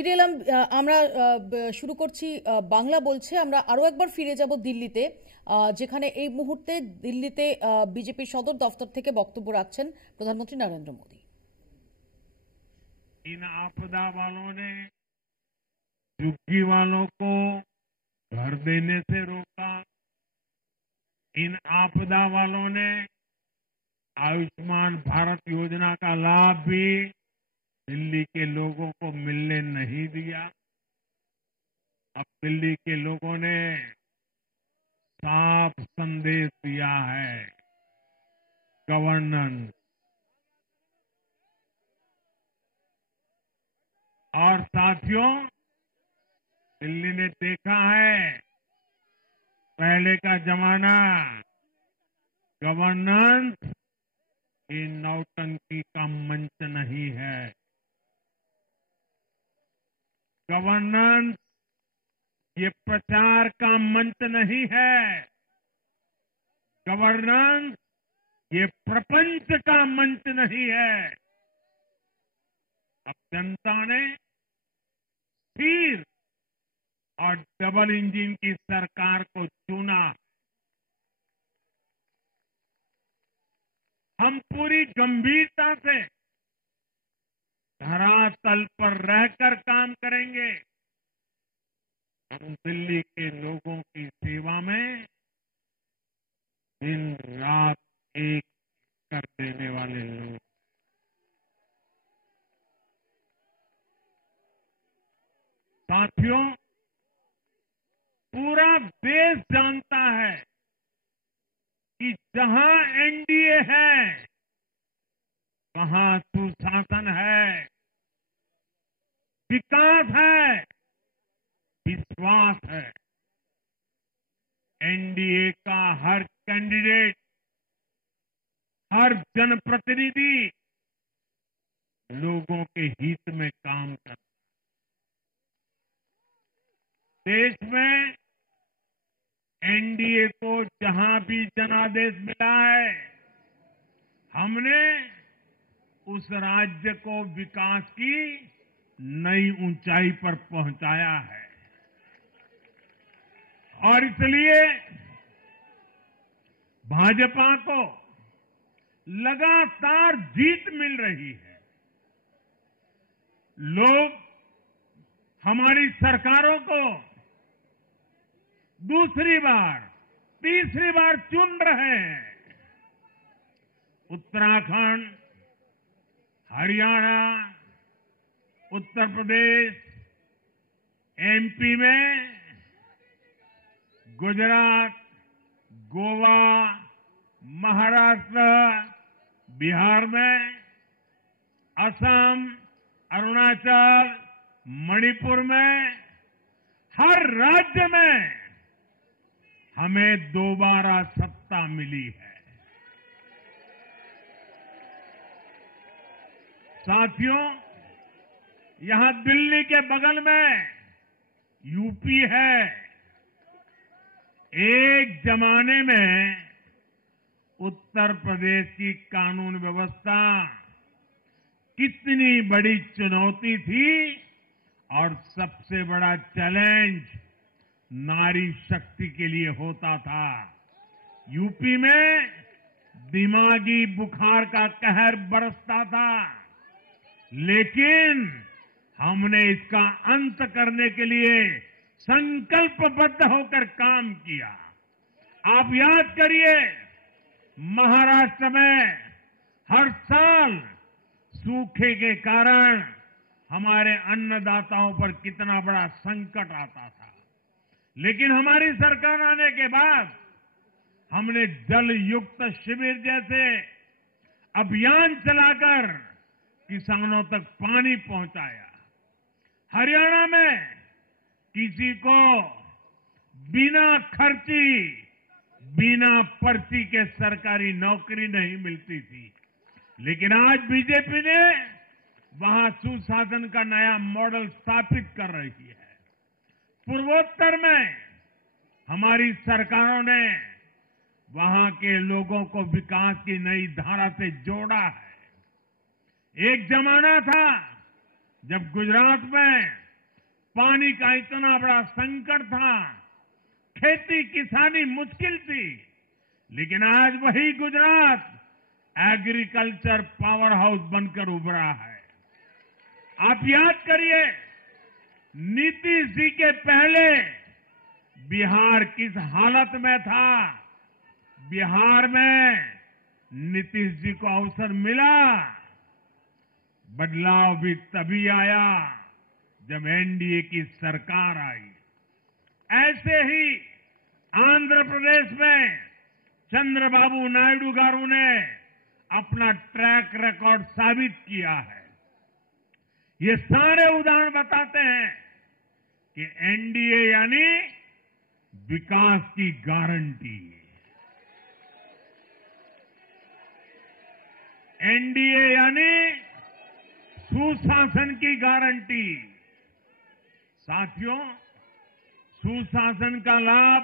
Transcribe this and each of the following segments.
ফিরে এলাম। আমরা শুরু করছি বাংলা বলছে। আমরা আরো একবার ফিরে যাব দিল্লিতে, যেখানে এই মুহূর্তে দিল্লিতে বিজেপির সদর দফতর থেকে বক্তব্য রাখছেন প্রধানমন্ত্রী নরেন্দ্র মোদী। इन आपदा वालों ने झुग्गी वालों को घर देने से रोका। इन आपदा वालों ने आयुष्मान भारत योजना का लाभ भी दिल्ली के लोगों को मिलने नहीं दिया। अब दिल्ली के लोगों ने साफ संदेश दिया है, गवर्नेंस। और साथियों, दिल्ली ने देखा है पहले का जमाना, गवर्नेंस ये नौटंकी का मंच नहीं है। गवर्नेंस ये प्रचार का मंच नहीं है। गवर्नेंस ये प्रपंच का मंच नहीं है। अब जनता ने स्थिर और डबल इंजन की सरकार को चुना। हम पूरी गंभीरता से धरातल पर रहकर काम करेंगे। हम दिल्ली के लोगों की सेवा में दिन रात एक कर देने वाले लोग। साथियों, पूरा देश जानता है कि जहां एनडीए है वहां सुशासन है, विकास है, विश्वास है। एनडीए का हर कैंडिडेट, हर जनप्रतिनिधि लोगों के हित में काम करता है। देश में एनडीए को जहां भी जनादेश मिला है, हमने उस राज्य को विकास की नई ऊंचाई पर पहुंचाया है। और इसलिए भाजपा को लगातार जीत मिल रही है। लोग हमारी सरकारों को दूसरी बार, तीसरी बार चुन रहे हैं। उत्तराखंड, हरियाणा, उत्तर प्रदेश, एमपी में, गुजरात, गोवा, महाराष्ट्र, बिहार में, असम, अरुणाचल, मणिपुर में, हर राज्य में हमें दोबारा सत्ता मिली है। साथियों, यहां दिल्ली के बगल में यूपी है। एक जमाने में उत्तर प्रदेश की कानून व्यवस्था कितनी बड़ी चुनौती थी और सबसे बड़ा चैलेंज नारी शक्ति के लिए होता था। यूपी में दिमागी बुखार का कहर बरसता था, लेकिन हमने इसका अंत करने के लिए संकल्पबद्ध होकर काम किया। आप याद करिए, महाराष्ट्र में हर साल सूखे के कारण हमारे अन्नदाताओं पर कितना बड़ा संकट आता था, लेकिन हमारी सरकार आने के बाद हमने जल युक्त शिविर जैसे अभियान चलाकर किसानों तक पानी पहुंचाया। हरियाणा में किसी को बिना खर्ची, बिना पर्ची के सरकारी नौकरी नहीं मिलती थी, लेकिन आज बीजेपी ने वहां सुशासन का नया मॉडल स्थापित कर रही है। पूर्वोत्तर में हमारी सरकारों ने वहां के लोगों को विकास की नई धारा से जोड़ा है। एक जमाना था जब गुजरात में पानी का इतना बड़ा संकट था, खेती किसानी मुश्किल थी, लेकिन आज वही गुजरात एग्रीकल्चर पावर हाउस बनकर उभरा है। आप याद करिए, नीतीश जी के पहले बिहार किस हालत में था। बिहार में नीतीश जी को अवसर मिला, बदलाव भी तभी आया जब एनडीए की सरकार आई। ऐसे ही आंध्र प्रदेश में चंद्रबाबू नायडू गारू ने अपना ट्रैक रिकॉर्ड साबित किया है। ये सारे उदाहरण बताते हैं कि एनडीए यानी विकास की गारंटी। एनडीए यानी सुशासन की गारंटी। साथियों, सुशासन का लाभ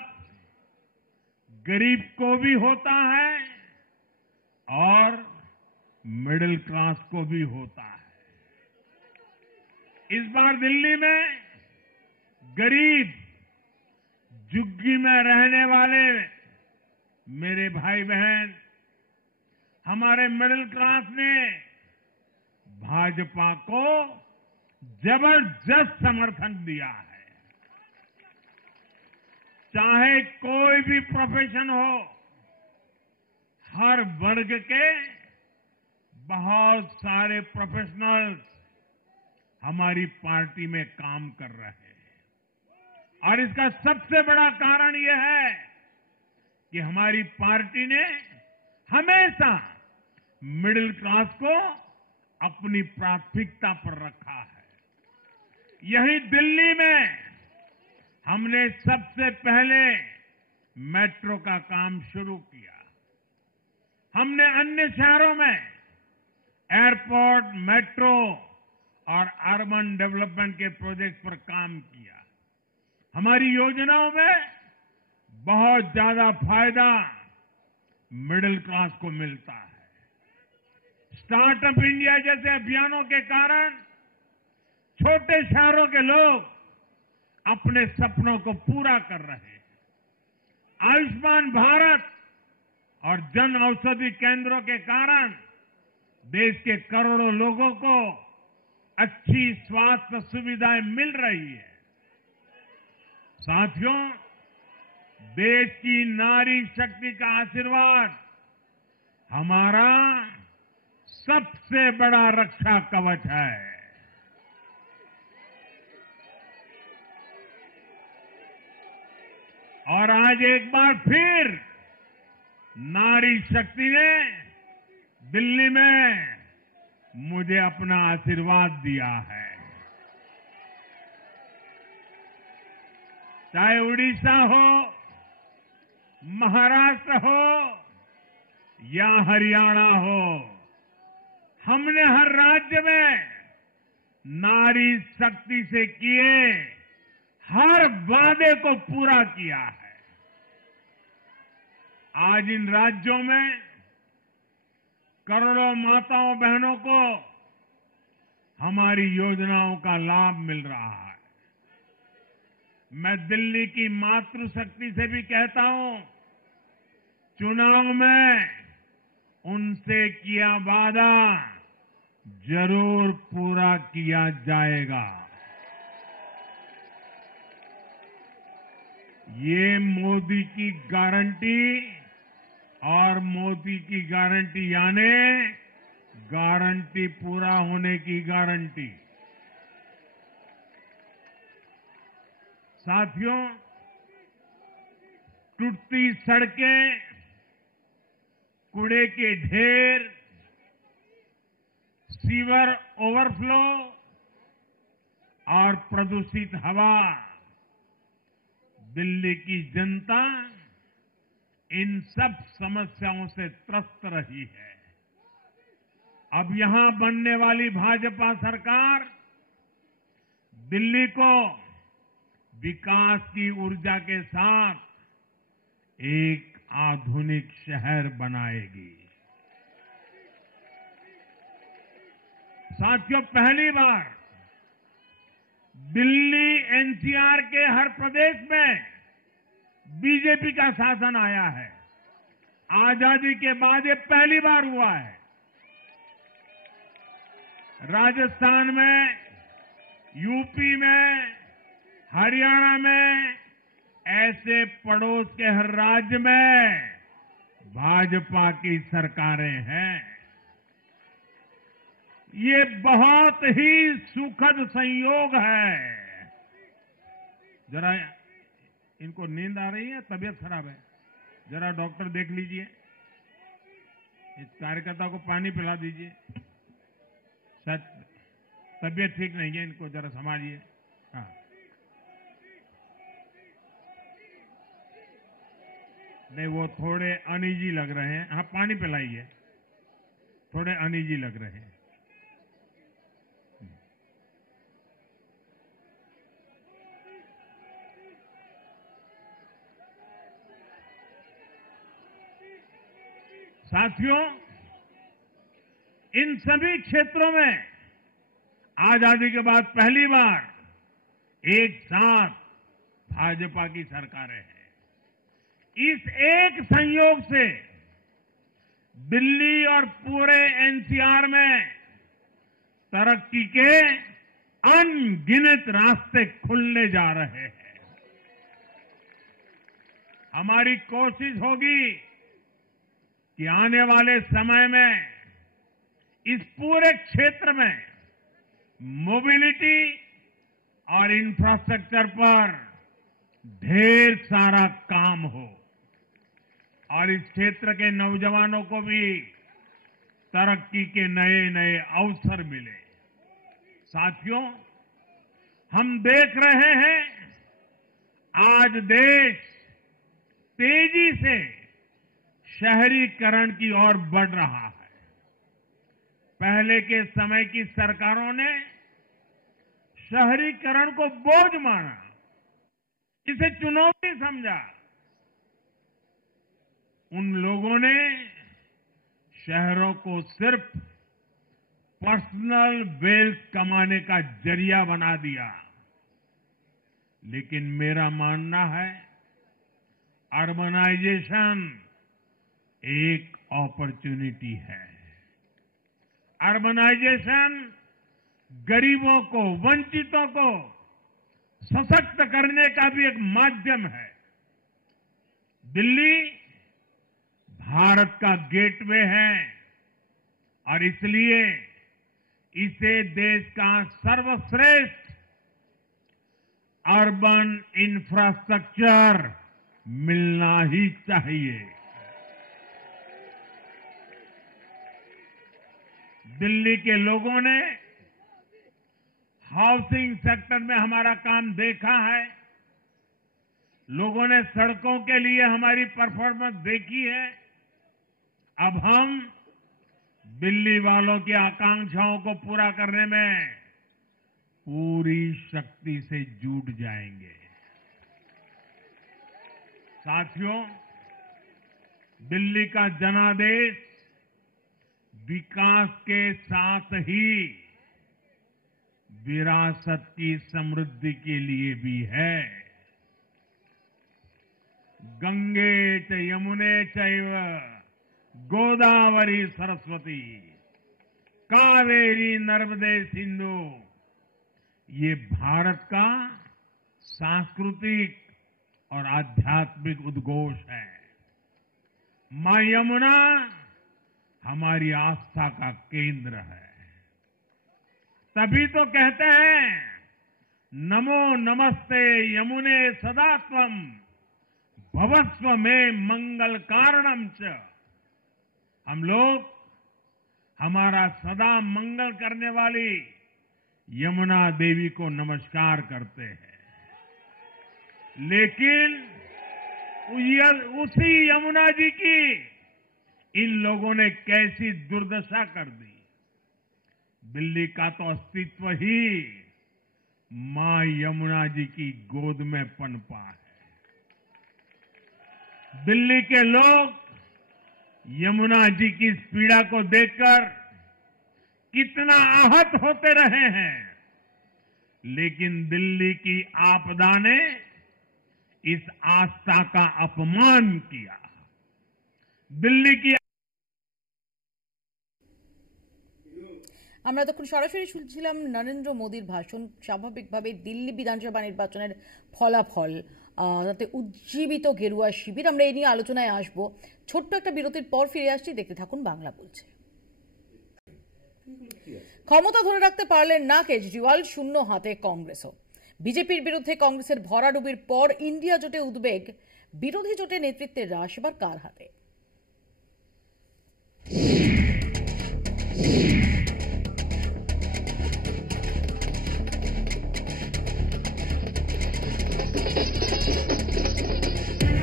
गरीब को भी होता है और मिडिल क्लास को भी होता है। इस बार दिल्ली में गरीब, झुग्गी में रहने वाले मेरे भाई बहन, हमारे मिडिल क्लास ने भाजपा को जबरदस्त समर्थन दिया है। चाहे कोई भी प्रोफेशन हो, हर वर्ग के बहुत सारे प्रोफेशनल्स हमारी पार्टी में काम कर रहे हैं। और इसका सबसे बड़ा कारण यह है कि हमारी पार्टी ने हमेशा मिडिल क्लास को अपनी प्राथमिकता पर रखा है। यही दिल्ली में हमने सबसे पहले मेट्रो का काम शुरू किया। हमने अन्य शहरों में एयरपोर्ट, मेट्रो और अर्बन डेवलपमेंट के प्रोजेक्ट पर काम किया। हमारी योजनाओं में बहुत ज्यादा फायदा मिडिल क्लास को मिलता है। स्टार्टअप इंडिया जैसे अभियानों के कारण छोटे शहरों के लोग अपने सपनों को पूरा कर रहे हैं। आयुष्मान भारत और जन औषधि केंद्रों के कारण देश के करोड़ों लोगों को अच्छी स्वास्थ्य सुविधाएं मिल रही है। साथियों, देश की नारी शक्ति का आशीर्वाद हमारा सबसे बड़ा रक्षा कवच है। और आज एक बार फिर नारी शक्ति ने दिल्ली में मुझे अपना आशीर्वाद दिया है। चाहे उड़ीसा हो, महाराष्ट्र हो या हरियाणा हो, हमने हर राज्य में नारी शक्ति से किए हर वादे को पूरा किया है। आज इन राज्यों में करोड़ों माताओं बहनों को हमारी योजनाओं का लाभ मिल रहा है। मैं दिल्ली की मातृशक्ति से भी कहता हूं, चुनाव में उनसे किया वादा जरूर पूरा किया जाएगा। ये मोदी की गारंटी और मोदी की गारंटी यानी गारंटी पूरा होने की गारंटी। साथियों, टूटती सड़कें, कूड़े के ढेर, सीवर ओवरफ्लो और प्रदूषित हवा, दिल्ली की जनता इन सब समस्याओं से त्रस्त रही है। अब यहां बनने वाली भाजपा सरकार दिल्ली को विकास की ऊर्जा के साथ एक आधुनिक शहर बनाएगी। साथियों, पहली बार दिल्ली एनसीआर के हर प्रदेश में बीजेपी का शासन आया है। आजादी के बाद ये पहली बार हुआ है। राजस्थान में, यूपी में, हरियाणा में, ऐसे पड़ोस के हर राज्य में भाजपा की सरकारें हैं। ये बहुत ही सुखद संयोग है। जरा इनको नींद आ रही है, तबीयत खराब है, जरा डॉक्टर देख लीजिए। इस कार्यकर्ता को पानी पिला दीजिए, शायद तबीयत ठीक नहीं है, इनको जरा संभालिए। हाँ, नहीं वो थोड़े अनईजी लग रहे हैं। हाँ, पानी पिलाइए, थोड़े अनईजी लग रहे हैं। साथियों, इन सभी क्षेत्रों में आजादी के बाद पहली बार एक साथ भाजपा की सरकारें हैं। इस एक संयोग से दिल्ली और पूरे एनसीआर में तरक्की के अनगिनत रास्ते खुलने जा रहे हैं। हमारी कोशिश होगी कि आने वाले समय में इस पूरे क्षेत्र में मोबिलिटी और इंफ्रास्ट्रक्चर पर ढेर सारा काम हो और इस क्षेत्र के नौजवानों को भी तरक्की के नए नए अवसर मिले। साथियों, हम देख रहे हैं आज देश तेजी से शहरीकरण की ओर बढ़ रहा है। पहले के समय की सरकारों ने शहरीकरण को बोझ माना, इसे चुनौती समझा। उन लोगों ने शहरों को सिर्फ पर्सनल वेल्थ कमाने का जरिया बना दिया। लेकिन मेरा मानना है अर्बनाइजेशन एक अपॉर्चुनिटी है। अर्बनाइजेशन गरीबों को, वंचितों को सशक्त करने का भी एक माध्यम है। दिल्ली भारत का गेटवे है और इसलिए इसे देश का सर्वश्रेष्ठ अर्बन इंफ्रास्ट्रक्चर मिलना ही चाहिए। दिल्ली के लोगों ने हाउसिंग सेक्टर में हमारा काम देखा है। लोगों ने सड़कों के लिए हमारी परफॉर्मेंस देखी है। अब हम दिल्ली वालों की आकांक्षाओं को पूरा करने में पूरी शक्ति से जुट जाएंगे। साथियों, दिल्ली का जनादेश विकास के साथ ही विरासत की समृद्धि के लिए भी है। गंगे च यमुने चैव गोदावरी सरस्वती कावेरी नर्मदे सिंधु, ये भारत का सांस्कृतिक और आध्यात्मिक उद्घोष है। मां यमुना हमारी आस्था का केंद्र है। तभी तो कहते हैं नमो नमस्ते यमुने सदा त्वम भवस्व में मंगल कारणम च। हम लोग हमारा सदा मंगल करने वाली यमुना देवी को नमस्कार करते हैं। लेकिन उसी यमुना जी की इन लोगों ने कैसी दुर्दशा कर दी। दिल्ली का तो अस्तित्व ही मां यमुना जी की गोद में पनपा है। दिल्ली के लोग यमुना जी की इस पीड़ा को देखकर कितना आहत होते रहे हैं, लेकिन दिल्ली की आपदा ने इस आस्था का अपमान किया। दिल्ली की আমরা তখন সরাসরি শুনছিলাম নরেন্দ্র মোদীর ভাষণ। স্বাভাবিকভাবে দিল্লি বিধানসভা নির্বাচনের ফলাফল, তাতে উজ্জীবিত গেরুয়া শিবির, আমরা এই নিয়ে আলোচনায় আসব। ছোট্ট একটা বিরতির পর ফিরে আসছি, দেখতে থাকুন বাংলা বলছে। ক্ষমতা ধরে রাখতে পারলেন না কেজরিওয়াল, শূন্য হাতে কংগ্রেসও। বিজেপির বিরুদ্ধে কংগ্রেসের ভরাডুবির পর ইন্ডিয়া জোটে উদ্বেগ, বিরোধী জোটে নেতৃত্বের রাশ এবার কার হাতে?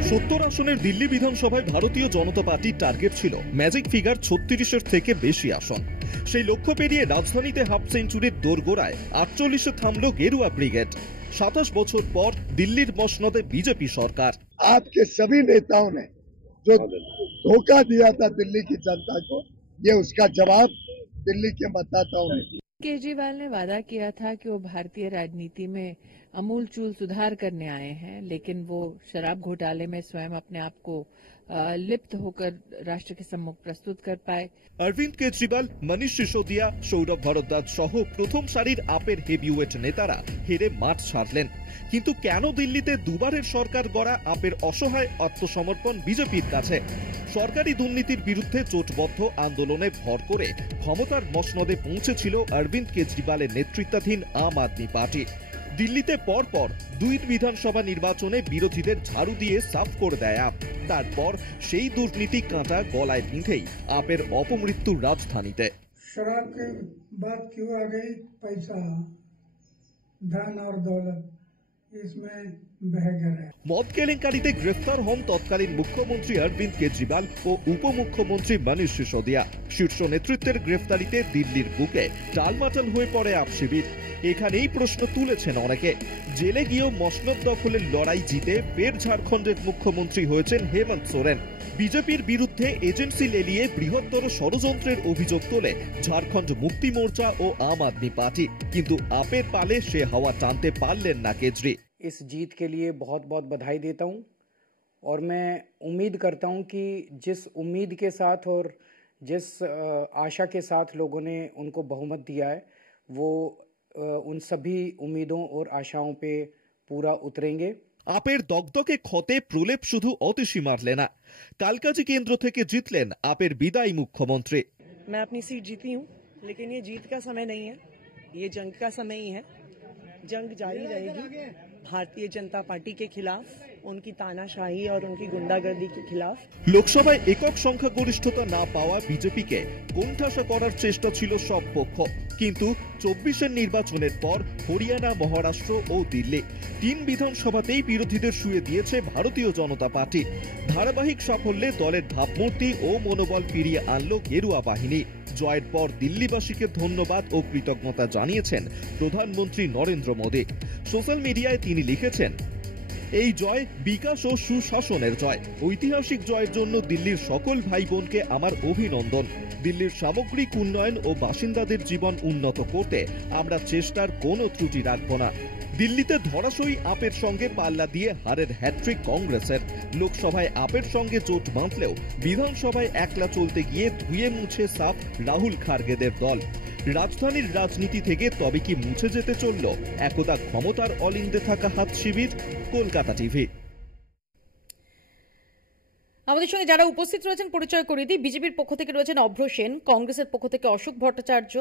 সত্তর আসনের দিল্লি বিধানসভায় ভারতীয় জনতা পার্টির টার্গেট ছিল ম্যাজিক ফিগার 36-এর থেকে বেশি আসন। সেই লক্ষ্য পেরিয়ে রাজধানীতে হাফ সেঞ্চুরির দোরগোড়ায় 48-এ থামল গেরুয়া ব্রিগেড। 27 বছর পর দিল্লির মসনদে বিজেপি সরকার। आपके सभी नेताओं ने जो धोखा दिया था दिल्ली की जनता को, ये उसका जवाब दिल्ली के मतदाताओं ने दिया। केजरीवाल ने वादा किया था कि वो भारतीय राजनीति में अमूलचूल सुधार करने आए हैं, लेकिन वो शराब घोटाले में स्वयं अपने आप को लिप्त होकर राष्ट्र के सम्मुख प्रस्तुत कर पाए। অরবিন্দ কেজরিওয়াল, মনীষ সিসোদিয়া, সৌরভ ভরদ্বাজ সহ প্রথম সারির আপের হেভিওয়েট নেতারা হেরে মাঠ ছাড়লেন। কিন্তু কেন দিল্লিতে দুবারের সরকার গড়া আপের অসহায় আত্মসমর্পণ বিজেপির কাছে? সরকারি দুর্নীতির বিরুদ্ধে জোটবদ্ধ আন্দোলনে ভর করে ক্ষমতার মসনদে পৌঁছেছিল অরবিন্দ কেজরিওয়ালের নেতৃত্বাধীন আম আদমি পার্টি। দিল্লিতে পরপর দুই বিধানসভা নির্বাচনে বিরোধীদের ঝাড়ু দিয়ে সাফ করে দেয় আপ। তারপর সেই দুর্নীতি কাঁটা গলায় বিঁধেই আপের অপমৃত্যুর রাজধানীতে। शराब के बाद क्यों आ गई? पैसा, धन और दौलत इसमें बह गया। মদ কেলেঙ্কারিতে গ্রেফতার হন তৎকালীন মুখ্যমন্ত্রী অরবিন্দ কেজরিওয়াল ও উপমুখ্যমন্ত্রী মনীষ সিসোদিয়া। শীর্ষ নেতৃত্বের গ্রেফতারিতে দিল্লির বুকে টালমাটাল হয়ে পড়ে আপ শিবির। এখানেই প্রশ্ন তুলেছেন অনেকে, জেলে গিয়েও মসনদ দখলের লড়াই জিতে ফের ঝাড়খণ্ডের মুখ্যমন্ত্রী হয়েছেন হেমন্ত সোরেন। বিজেপির বিরুদ্ধে এজেন্সি লেলিয়ে বৃহত্তর ষড়যন্ত্রের অভিযোগ তোলে ঝাড়খণ্ড মুক্তি মোর্চা ও আম আদমি পার্টি। কিন্তু আপের পালে সে হাওয়া টানতে পারলেন না কেজরি। इस जीत के लिए बहुत बहुत बधाई देता हूं और मैं उम्मीद करता हूं कि जिस उम्मीद के साथ और जिस आशा के साथ लोगों ने उनको बहुमत दिया है, वो उन सभी उम्मीदों और आशाओं पे पूरा उतरेंगे। আপের দগদগে ক্ষতে প্রলেপ শুধু অতিশী মারলে না, কালকাজি কেন্দ্র থেকে জিতলেন আপের বিদায়ী মুখ্যমন্ত্রী। मैं अपनी सीट जीती हूँ, लेकिन ये जीत का समय नहीं है, ये जंग का समय ही है। जंग जारी रहेगी भारतीय जनता पार्टी के खिलाफ, उनकी तानाशाही और उनकी गुंडागर्दी के खिलाफ। লোকসভায় একক সংখ্যাগরিষ্ঠতা না পাওয়া বিজেপিকে কোণঠাসা করার চেষ্টা ছিল সব পক্ষ। কিন্তু 24-এর নির্বাচনের পর হরিয়ানা, মহারাষ্ট্র ও দিল্লি তিন বিধানসভাতেই বিরোধীদের শুয়ে দিয়েছে ভারতীয় জনতা পার্টি। ধারাবাহিক সাফল্যে দলের ভাবমূর্তি ও মনোবল ফিরিয়ে আনল গেরুয়া বাহিনী। জয়ের পর দিল্লিবাসীকে ধন্যবাদ ও কৃতজ্ঞতা জানিয়েছেন প্রধানমন্ত্রী নরেন্দ্র মোদী। সোশ্যাল মিডিয়ায় তিনি লিখেছেন, এই জয় বিকাশ ও সুশাসনের জয়। ঐতিহাসিক জয়ের জন্য দিল্লির সকল ভাই বোনকে আমার অভিনন্দন। দিল্লির সামগ্রিক উন্নয়ন ও বাসিন্দাদের জীবন উন্নত করতে আমরা চেষ্টার কোনো ত্রুটি রাখব না। দিল্লিতে ধরাশয়ী আপের সঙ্গে পাল্লা দিয়ে হারের হ্যাট্রিক কংগ্রেসের। লোকসভায় আপের সঙ্গে জোট বাঁধলেও বিধানসভায় একলা চলতে গিয়ে ধুয়ে মুছে সাফ রাহুল খার্গেদের দল। রাজধানীর রাজনীতি থেকে তবে কি মুছে যেতে চলল একদা ক্ষমতার অলিন্দে থাকা হাত শিবির? কলকাতা টিভি। আমাদের সঙ্গে যারা উপস্থিত রয়েছেন পরিচয় করিয়ে দিই। বিজেপির পক্ষ থেকে রয়েছেন অভ্র সেন, কংগ্রেসের পক্ষ থেকে অশোক ভট্টাচার্য,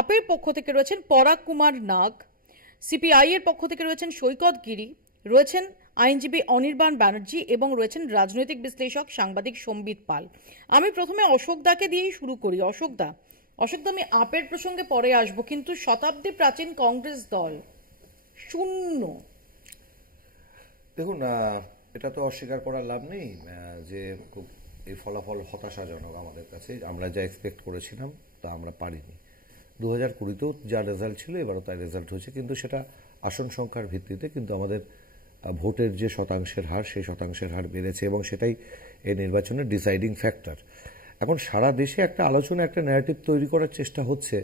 আপের পক্ষ থেকে রয়েছেন পরাগ কুমার নাগ, সিপিআই এর পক্ষ থেকে রয়েছেন সৈকত গিরি, রয়েছেন আইনজীবী অনির্বাণ ব্যানার্জি এবং রয়েছেন রাজনৈতিক বিশ্লেষক সাংবাদিক সম্বিত পাল। আমি প্রথমে অশোকদাকে দিয়েই শুরু করি। অশোকদা, আমি আপের প্রসঙ্গে পরে আসব, কিন্তু শতাব্দী প্রাচীন কংগ্রেস দল শূন্য। দেখুন, এটা তো অস্বীকার করার লাভ নেই যে খুব এই ফলাফল হতাশাজনক আমাদের কাছে। আমরা যা এক্সপেক্ট করেছিলাম তা আমরা পারিনি। 2020-তেও যা রেজাল্ট ছিল এবারও তাই রেজাল্ট হয়েছে, কিন্তু সেটা আসন সংখ্যার ভিত্তিতে। কিন্তু আমাদের ভোটের যে শতাংশের হার, সেই শতাংশের হার বেড়েছে এবং সেটাই এই নির্বাচনের ডিসাইডিং ফ্যাক্টর। এখন সারা দেশে একটা আলোচনা, একটা ন্যারেটিভ তৈরি করার চেষ্টা হচ্ছে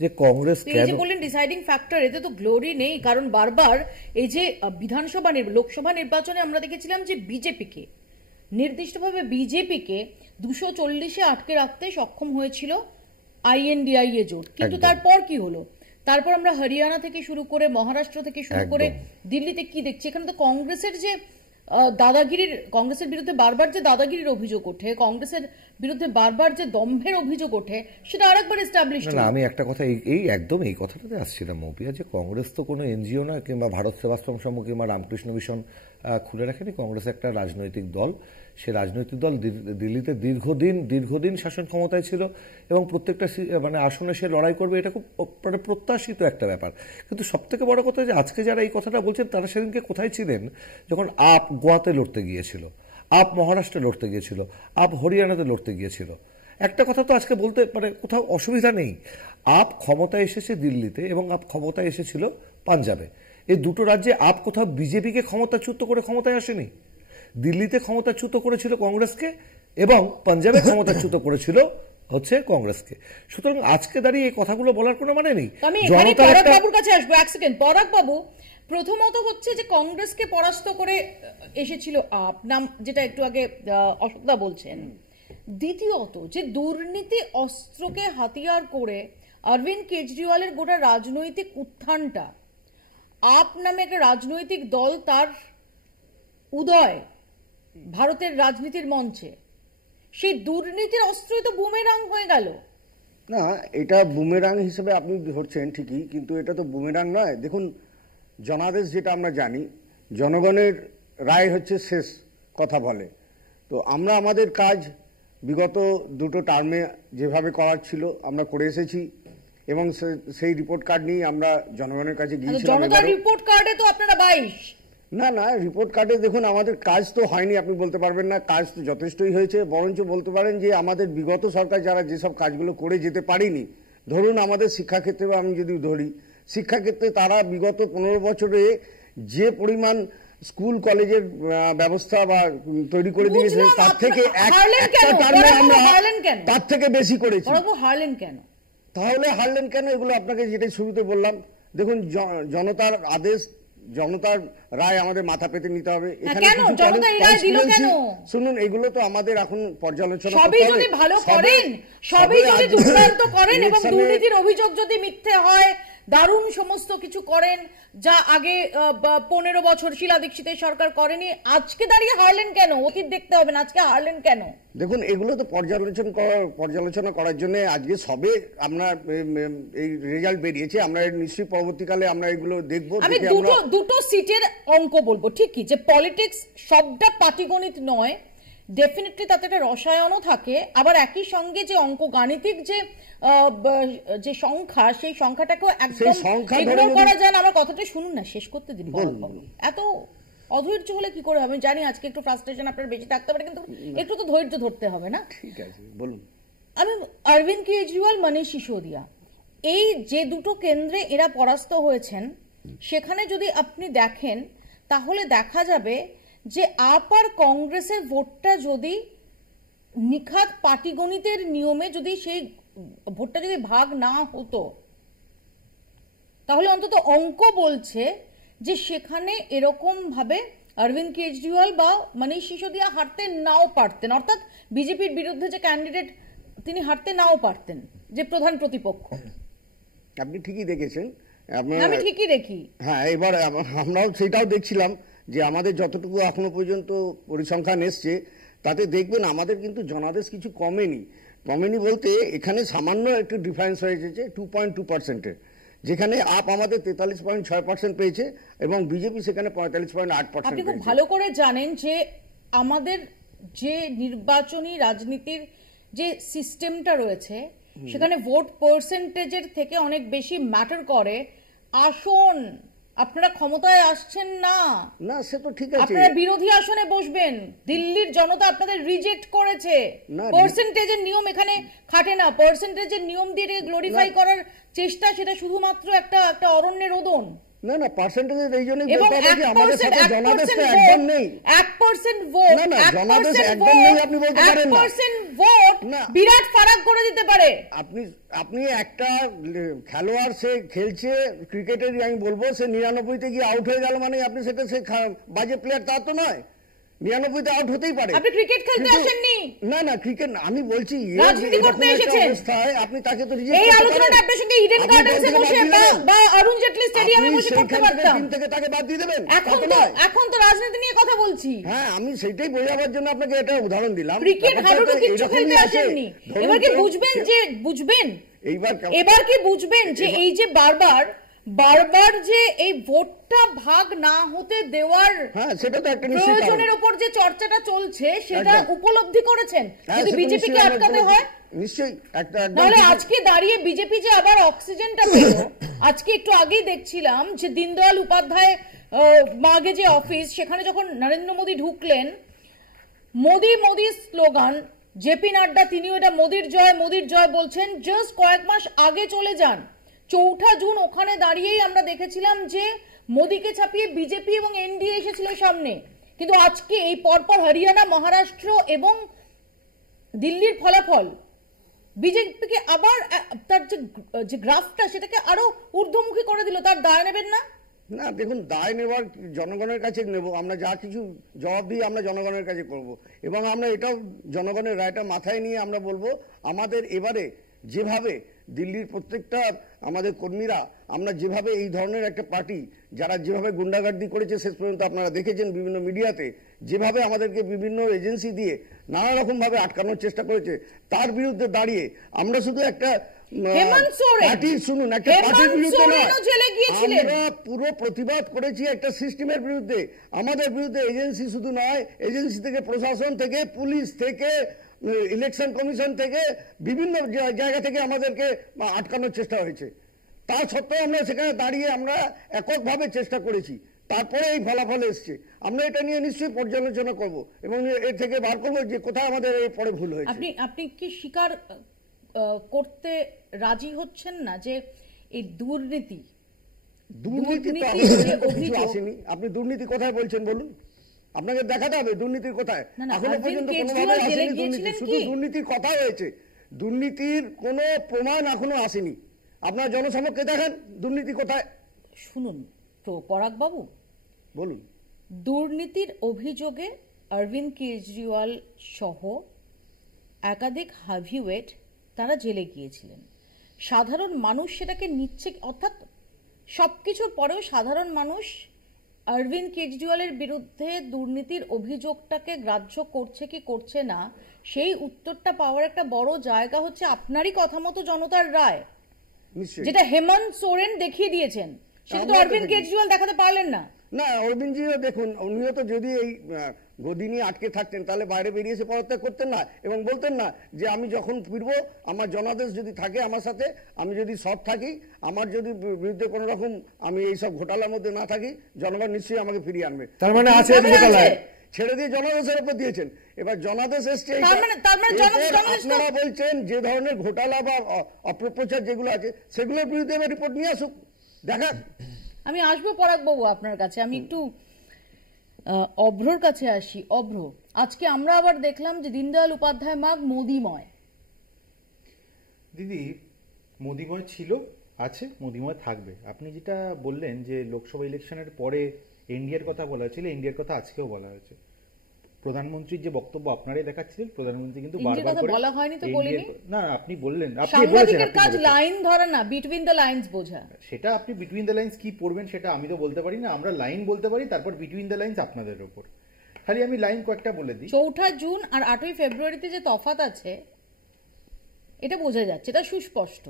যে কংগ্রেস এই কেন যে বললেন ডিসাইডিং ফ্যাক্টর, এতে তো গ্লোরি নেই, কারণ বারবার এই যে বিধানসভা লোকসভা নির্বাচনে আমরা দেখেছিলাম যে বিজেপিকে নির্দিষ্টভাবে 240-এ আটকে রাখতে সক্ষম হয়েছিল INDIA জোট, কিন্তু তারপর কি হলো? তারপর আমরা হরিয়ানা থেকে শুরু করে মহারাষ্ট্র থেকে শুরু করে দিল্লিতে কি দেখছি? এখানে তো কংগ্রেসের যে কংগ্রেসের বিরুদ্ধে বারবার যে দাদাগিরির অভিযোগ ওঠে, কংগ্রেসের বিরুদ্ধে বারবার যে দম্ভের অভিযোগ ওঠে, সেটা আরেকবার এস্টাবলিশ না, আমি একটা কথা একদম এই কথাটাতে আসছিলাম মৌপিয়া, যে কংগ্রেস তো কোনো NGO না, কিংবা ভারত সেবাশ্রম সংঘ কিংবা রামকৃষ্ণ মিশন খুলে রাখেনি। কংগ্রেস একটা রাজনৈতিক দল। সে রাজনৈতিক দল দিল্লিতে দীর্ঘদিন শাসন ক্ষমতায় ছিল এবং প্রত্যেকটা মানে আসনে সে লড়াই করবে, এটা খুব মানে প্রত্যাশিত একটা ব্যাপার। কিন্তু সবথেকে বড় কথা যে আজকে যারা এই কথাটা বলছেন তারা সেদিনকে কোথায় ছিলেন যখন আপ গোয়াতে লড়তে গিয়েছিল, আপ মহারাষ্ট্রে লড়তে গিয়েছিল, আপ হরিয়ানাতে লড়তে গিয়েছিল? একটা কথা তো আজকে বলতে মানে কোথাও অসুবিধা নেই, আপ ক্ষমতায় এসেছে দিল্লিতে এবং আপ ক্ষমতায় এসেছিল পাঞ্জাবে। এই দুটো রাজ্যে আপ কোথাও বিজেপিকে ক্ষমতাচ্যুত করে ক্ষমতায় আসেনি। দিল্লিতে ক্ষমতাচ্যুত করেছিল কংগ্রেসকে এবং পাঞ্জাবে ক্ষমতাচ্যুত করেছিল হচ্ছে কংগ্রেসকে। সুতরাং আজকে দাঁড়িয়ে এই কথাগুলো বলার কোনো মানে নেই। আমি পরাগ বাবুর কাছে আসবো এক সেকেন্ড। পরাগ বাবু, প্রথমত হচ্ছে যে কংগ্রেসকে পরাস্ত করে এসেছিল আপ, নাম যেটা একটু আগে অশোকদা বলছেন। দ্বিতীয়ত যে দুর্নীতি অস্ত্রকে হাতিয়ার করে অরবিন্দ কেজরিওয়ালের গোটা রাজনৈতিক উত্থানটা, আপ নামে একটা রাজনৈতিক দল তার উদয় ভারতের রাজনীতির মঞ্চে, সেই দুর্নীতির অস্ত্রই তো বুমেরাং হয়ে গেল। না, এটা বুমেরাং হিসেবে আপনি ধরছেন ঠিকই, কিন্তু এটা তো বুমেরাং নয়। দেখুন, জনাদেশ যেটা আমরা জানি, জনগণের রায় হচ্ছে শেষ কথা বলে। তো আমরা আমাদের কাজ বিগত দুটো টার্মে যেভাবে করার ছিল আমরা করে এসেছি এবং সেই রিপোর্ট কার্ড নিয়ে আমরা জনগণের কাছে গিয়েছিলাম। জনতার রিপোর্ট কার্ডে তো আপনারা 22। না, রিপোর্ট কার্ডে দেখুন আমাদের কাজ তো হয়নি আপনি বলতে পারবেন না, কাজ তো যথেষ্টই হয়েছে। বরঞ্চ বলতে পারেন যে আমাদের বিগত সরকার যারা যেসব কাজগুলো করে যেতে পারেনি, ধরুন আমাদের শিক্ষাক্ষেত্রে আমি যদি ধরি, শিক্ষাক্ষেত্রে তারা বিগত 15 বছরে যে পরিমাণ স্কুল কলেজের ব্যবস্থা বা তৈরি করে দিয়েছে তার থেকে তার থেকে বেশি করেছি। তাহলে হারলেন কেন? এগুলো আপনাকে যেটাই শুরুতে বললাম, দেখুন জনতার আদেশ, জনতার রায় আমাদের মাথা পেতে নিতে হবে। এখানে শুনুন, এগুলো তো আমাদের এখন পর্যালোচনা, সবই যদি ভালো করেন, সবই যদি দুর্দান্ত করেন এবং দুর্নীতির অভিযোগ যদি মিথ্যে হয়, দারুণ সমস্ত কিছু করেন যা আগে 15 বছর শিলা দীক্ষিতের সরকার করেনি, আজকে দাঁড়িয়ে হারলেন কেন? অতীত দেখতে হবে না, আজকে হারলেন কেন? দেখুন, এগুলো তো পর্যালোচনা করার জন্য আজকে সবে আমরা এই রেজাল্ট বেরিয়েছে, আমরা নিশ্চয়ই পরবর্তীকালে আমরা এগুলো দেখবো। আমি দুটো সিটের অঙ্ক বলবো, ঠিকই যে পলিটিক্স সবটা পাটিগণিত নয়, ডেফিনেটলি তাতে একটা রসায়নও থাকে, আবার একই সঙ্গে যে অঙ্ক গাণিতিক যে সংখ্যা, সেই সংখ্যাটাকেও একদম ইগনোর করা যায় না। আমার কথাটা শুনুন না, শেষ করতে দিন। এত অধৈর্য হলে কি করে হবে? জানি আজকে একটু ফ্রাস্ট্রেশন আপনার বেশি থাকতে পারে, কিন্তু একটু তো ধৈর্য ধরতে হবে না? ঠিক আছে, বলুন। আমি অরবিন্দ কেজরিওয়াল, মনীষ সিসোদিয়া, এই যে দুটো কেন্দ্রে এরা পরাস্ত হয়েছেন, সেখানে যদি আপনি দেখেন তাহলে দেখা যাবে যে আপ আর কংগ্রেসের ভোটটা যদি নিখাত পাটিগণিতের নিয়মে যদি সেই ভোটটা যদি ভাগ না হতো, তাহলে অন্তত অঙ্ক বলছে যে সেখানে এরকম ভাবে অরবিন্দ কেজরিওয়াল বা মনীষ সিসোদিয়া হারতে নাও পারতেন, অর্থাৎ বিজেপির বিরুদ্ধে যে ক্যান্ডিডেট তিনি হারতে নাও পারতেন, যে প্রধান প্রতিপক্ষ। আপনি ঠিকই দেখেছেন। আমি ঠিকই দেখি। হ্যাঁ, এবার আমরাও সেটাও দেখছিলাম যে আমাদের যতটুকু এখনো পর্যন্ত পরিসংখ্যান এসছে তাতে দেখবেন আমাদের কিন্তু জনাদেশ কিছু কমেনি বলতে এখানে সামান্য একটু ডিফারেন্স হয়েছে 2.2%, যেখানে আপ আমাদের 43.6% পেয়েছে এবং বিজেপি সেখানে 45.8%। আপনি খুব ভালো করে জানেন যে আমাদের যে নির্বাচনী রাজনীতির যে সিস্টেমটা রয়েছে সেখানে ভোট পার্সেন্টেজের থেকে অনেক বেশি ম্যাটার করে আসন। আপনারা ক্ষমতায় আসছেন না, না সে তো ঠিক আছে, আপনারা বিরোধী আসনে বসবেন। দিল্লির জনতা আপনাদের রিজেক্ট করেছে। পার্সেন্টেজের নিয়ম এখানে খাটে না। পার্সেন্টেজের নিয়ম দিয়ে গ্লোরিফাই করার চেষ্টা, সেটা শুধুমাত্র একটা অরণ্যের রোদন। না না পার্সেন্টেজের এই জন্যই এবং বলতে হবে যে আমাদের সাথে জনাদেশ তো একদম নেই। 1% ভোট, না না জনাদেশ একদম নেই আপনি বলতে পারেন না। 1% ভোট বিরাট ফারাক করে দিতে পারে। আপনি একটা খেলোয়াড় সে খেলছে ক্রিকেটের, আমি বলবো সে 99-তে গিয়ে আউট হয়ে গেল মানে আপনি সেটা সে বাজে প্লেয়ার তা তো নয়। 99-তে আউট হতেই পারে। আপনি ক্রিকেট খেলতে আসেননি? না না ক্রিকেট আমি বলছি রাজনীতি করতে এসেছেন। আপনি তাকে তো এই আলোচনাটা আপনার সঙ্গে ইডেন গার্ডেন্সে বসে বা অরুণ জেটলি স্টেডিয়ামে বসে করতে পারতাম। টিম থেকে তাকে বাদ দিয়ে দেবেন। এখন তো রাজনীতি নিয়ে কথা বলছি। হ্যাঁ আমি সেটাই বোঝাবার জন্য আপনাকে এটা উদাহরণ দিলাম। ক্রিকেট হাডুডু কিছু খেলতে আসেননি। এবার কি বুঝবেন এবার কি বুঝবেন যে এই যে বারবার যে এই ভোটটা ভাগ না হতে দেওয়ার প্রয়োজনের উপর যে চর্চাটা চলছে সেটা উপলব্ধি করেছেন। যদি বিজেপিকে আটকাতে হয় নিশ্চয়ই তাহলে আজকে দাঁড়িয়ে বিজেপি যে আবার অক্সিজেনটা পেল। আজকে একটু আগেই দেখছিলাম যে দীনদয়াল উপাধ্যায় মার্গে যে অফিস, সেখানে যখন নরেন্দ্র মোদী ঢুকলেন, মোদী স্লোগান, জেপি নাড্ডা তিনিও এটা মোদীর জয় বলছেন। জাস্ট কয়েক মাস আগে চলে যান 4 জুন, ওখানে দাঁড়িয়েই আমরা দেখেছিলাম যে মোদীকে ছাপিয়ে বিজেপি এবং এনডিএ এসেছিল সামনে। কিন্তু আজকে এই পরপর হরিয়ানা, মহারাষ্ট্র এবং দিল্লির ফলাফল বিজেপিকে আবার তার যে গ্রাফটা সেটাকে আরো ঊর্ধ্বমুখী করে দিল। তার দায় নেবেন না? না দেখুন, দায় নেবার জনগণের কাছে নেব। আমরা যা কিছু জবাব দিই আমরা জনগণের কাছে করব, এবং আমরা এটাও জনগণের রায়টা মাথায় নিয়ে আমরা বলবো আমাদের এবারে যেভাবে দিল্লির প্রত্যেকটা আমাদের কর্মীরা, আমরা যেভাবে এই ধরনের একটা পার্টি যারা যেভাবে গুন্ডাগার্দি করেছে শেষ পর্যন্ত আপনারা দেখেছেন বিভিন্ন মিডিয়াতে, যেভাবে আমাদেরকে বিভিন্ন এজেন্সি দিয়ে নানা রকম ভাবে আটকানোর চেষ্টা করেছে, তার বিরুদ্ধে দাঁড়িয়ে আমরা শুধু একটা পুরো প্রতিবাদ করেছি একটা সিস্টেমের বিরুদ্ধে। আমাদের বিরুদ্ধে এজেন্সি শুধু নয়, এজেন্সি থেকে প্রশাসন থেকে পুলিশ থেকে ইলেকশন কমিশন থেকে বিভিন্ন জায়গা থেকে আমাদেরকে আটকানোর চেষ্টা হয়েছে। তা সত্ত্বেও আমরা সেখানে দাঁড়িয়ে আমরা এককভাবে চেষ্টা করেছি, তারপরে এই ফলাফল এসছে। আমরা এটা নিয়ে নিশ্চয়ই পর্যালোচনা করব এবং এর থেকে বার করবো যে কোথায় আমাদের এই পরে ভুল হয়েছে। আপনি কি স্বীকার করতে রাজি হচ্ছেন না যে এই দুর্নীতি আসেনি? আপনি দুর্নীতি কোথায় বলছেন বলুন, আপনাকে দেখাতে হবে দুর্নীতির কোথায়। এখনো পর্যন্ত কোনোভাবে আসেনি দুর্নীতি, শুধু দুর্নীতির কথা হয়েছে, দুর্নীতির কোনো প্রমাণ এখনো আসেনি। আপনার জনসমক্ষে দেখেন দুর্নীতি কোথায়। শুনুন তো পরাগ বাবু, বলুন। দুর্নীতির অভিযোগে অরবিন্দ কেজরিওয়াল সহ একাধিক হেভিওয়েট তারা জেলে গিয়েছিলেন। সাধারণ মানুষ সেটাকে নিচ্ছে, অর্থাৎ সবকিছুর পরেও সাধারণ মানুষ অরবিন্দ কেজরিওয়ালের বিরুদ্ধে দুর্নীতির অভিযোগটাকে গ্রাহ্য করছে কি করছে না, সেই উত্তরটা পাওয়ার একটা বড় জায়গা হচ্ছে আপনারই কথা মতো জনতার রায়, যেটা হেমন্ত সোরেন দেখিয়ে দিয়েছেন। সেটা তো অরবিন্দ কেজরিওয়াল দেখাতে পারলেন না। না, অরবিন্দজিও দেখুন, উনিও তো যদি এই গদি নিয়ে আটকে থাকতেন তাহলে বাইরে বেরিয়ে এসে পদত্যাগ করতেন না এবং বলতেন না যে আমি যখন ফিরবো আমার জনাদেশ যদি থাকে আমার সাথে, আমি যদি সৎ থাকি, আমার যদি বিরুদ্ধে কোনো রকম আমি এই সব ঘোটালার মধ্যে না থাকি, জনগণ নিশ্চয়ই আমাকে ফিরিয়ে আনবে। তার মানে আছে ছেড়ে দিয়ে জনাদেশের উপর দিয়েছেন। এবার জনাদেশ এসছে, আপনারা বলছেন যে ধরনের ঘোটালা বা অপপ্রচার যেগুলো আছে সেগুলোর বিরুদ্ধে এবার রিপোর্ট নিয়ে আসুক, দেখান। আমি আসবো পরাগ বাবু আপনার কাছে, আমি একটু অভ্রর কাছে আসি। অভ্র, আজকে আমরা আবার দেখলাম যে দীনদয়াল উপাধ্যায় মার্গ মোদিময়। দিদি, মোদিময় ছিল, আছে, মোদিময় থাকবে। আপনি যেটা বললেন যে লোকসভা ইলেকশনের পরে এনডিএর কথা বলা হয়েছিল, এনডিএর কথা আজকেও বলা হয়েছে। প্রধানমন্ত্রীর যে বক্তব্য আপনারাই দেখাচ্ছিলেন, প্রধানমন্ত্রী কিন্তু বারবার করে বলা হয়নি তো বলিনি। না, আপনি বললেন, আপনি বলেছেন কাজ লাইন ধরা না, বিটুইন দ্য লাইনস বোঝা। সেটা আপনি বিটুইন দ্য লাইনস কি পড়বেন সেটা আমি তো বলতে পারি না, আমরা লাইন বলতে পারি, তারপর বিটুইন দ্য লাইনস আপনাদের উপর। খালি আমি লাইন কয়েকটা বলে দিই। 4 জুন আর 8 ফেব্রুয়ারিতে যে তফাৎ আছে এটা বোঝা যাচ্ছে, এটা সুস্পষ্ট।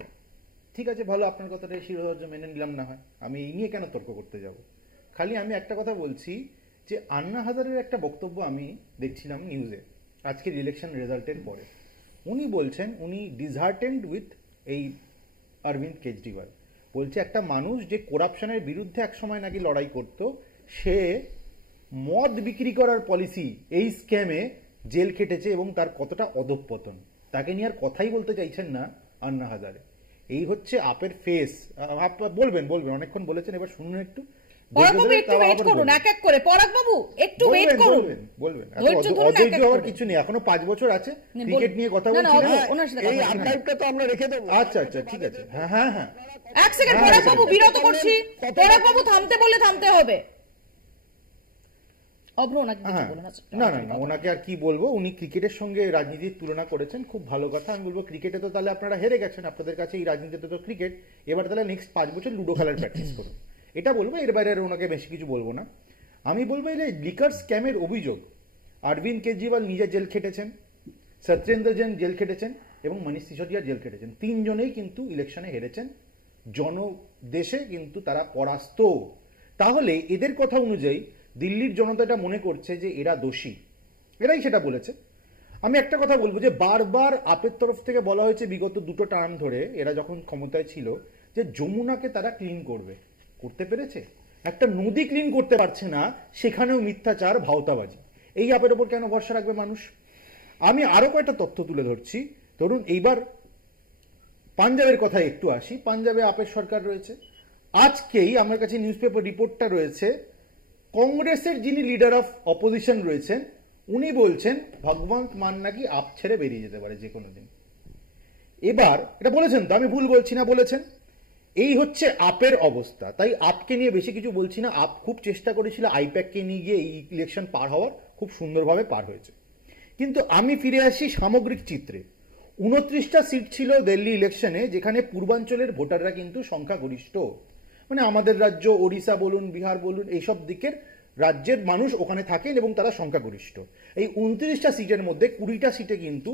ঠিক আছে, ভালো, আপনার কথাটা শিরোধার্য মেনে নিলাম, না হয় আমি এই নিয়ে কেন তর্ক করতে যাব। খালি আমি একটা কথা বলছি যে আন্না হাজারের একটা বক্তব্য আমি দেখছিলাম নিউজে আজকের ইলেকশন রেজাল্টের পরে। উনি বলছেন উনি ডিসহার্টেন্ড উইথ এই অরবিন্দ কেজরিওয়াল। বলছে একটা মানুষ যে করাপশনের বিরুদ্ধে একসময় নাকি লড়াই করত, সে মদ বিক্রি করার পলিসি এই স্ক্যামে জেল খেটেছে এবং তার কতটা অধঃপতন, তাকে নিয়ে আর কথাই বলতে চাইছেন না আন্না হাজারে। এই হচ্ছে আপের ফেস। আপ বলবেন অনেকক্ষণ বলেছেন, এবার শুনুন একটু। পরাগবাবু একটু ওয়েট করুন, এক এক করে। পরাগবাবু একটু ওয়েট করুন, বলবেন। অধৈর্য হওয়ার কিছু নেই, এখনো 5 বছর আছে, ক্রিকেট নিয়ে কথা বলছি না, এই আর্কাইভটা তো আমরা রেখে দেবো। আচ্ছা ঠিক আছে, হ্যাঁ এক সেকেন্ড পরাগবাবু, বিরত করছি। পরাগবাবু থামতে বললে থামতে হবে। অভ্র ওনাকে কিছু বলুন। না ওনাকে আর কি বলবো, উনি ক্রিকেটের সঙ্গে রাজনীতির তুলনা করেছেন, খুব ভালো কথা। আমি বলবো ক্রিকেটে তো তাহলে আপনারা হেরে গেছেন, আপনাদের কাছে এই রাজনীতিতে তো ক্রিকেট, এবার তাহলে নেক্সট 5 বছর লুডো খেলার প্র্যাকটিস করুন, এটা বলবো। এর বাইরে ওনাকে বেশি কিছু বলবো না। আমি বলবো এই লিকার স্ক্যামের অভিযোগ, অরবিন্দ কেজরিওয়াল নিজে জেল খেটেছেন, সত্যেন্দ্র জৈন জেল খেটেছেন এবং মনীষ সিসোদিয়া জেল খেটেছেন। 3 জনেই কিন্তু ইলেকশনে হেরেছেন, জনদেশে কিন্তু তারা পরাস্ত। তাহলে এদের কথা অনুযায়ী দিল্লির জনতা এটা মনে করছে যে এরা দোষী, এরাই সেটা বলেছে। আমি একটা কথা বলবো যে বারবার আপের তরফ থেকে বলা হয়েছে বিগত 2টো টার্ম ধরে, এরা যখন ক্ষমতায় ছিল, যে যমুনাকে তারা ক্লিন করতে পেরেছে। একটা নদী ক্লিন করতে পারছে না, সেখানেও মিথ্যাচার, ভাওতাবাজি। এই আপের ওপর কেন ভরসা রাখবে মানুষ? আমি আরো কয়েকটা তথ্য তুলে ধরছি। ধরুন এইবার পাঞ্জাবের কথা একটু আসি। পাঞ্জাবে আপের সরকার রয়েছে। আজকেই আমার কাছে নিউজ পেপার রিপোর্টটা রয়েছে, কংগ্রেসের যিনি লিডার অফ অপোজিশন রয়েছেন উনি বলছেন ভগবন্ত মান নাকি আপ ছেড়ে বেরিয়ে যেতে পারে যে কোনো দিন। এবার এটা বলেছেন তো, আমি ভুল বলছি না, বলেছেন। এই হচ্ছে আপের অবস্থা। তাই আপকে নিয়ে বেশি কিছু বলছি না। আপ খুব চেষ্টা করেছিল আইপ্যাককে নিয়ে গিয়ে এই ইলেকশন পার হওয়ার, খুব সুন্দরভাবে পার হয়েছে। কিন্তু আমি ফিরে আসি সামগ্রিক চিত্রে। 29টা সিট ছিল দিল্লি ইলেকশনে, যেখানে পূর্বাঞ্চলের ভোটাররা কিন্তু সংখ্যাগরিষ্ঠ। মানে আমাদের রাজ্য, ওড়িশা বলুন, বিহার বলুন, এইসব দিকের রাজ্যের মানুষ ওখানে থাকেন এবং তারা সংখ্যাগরিষ্ঠ। এই 29টা সিটের মধ্যে 20টা সিটে কিন্তু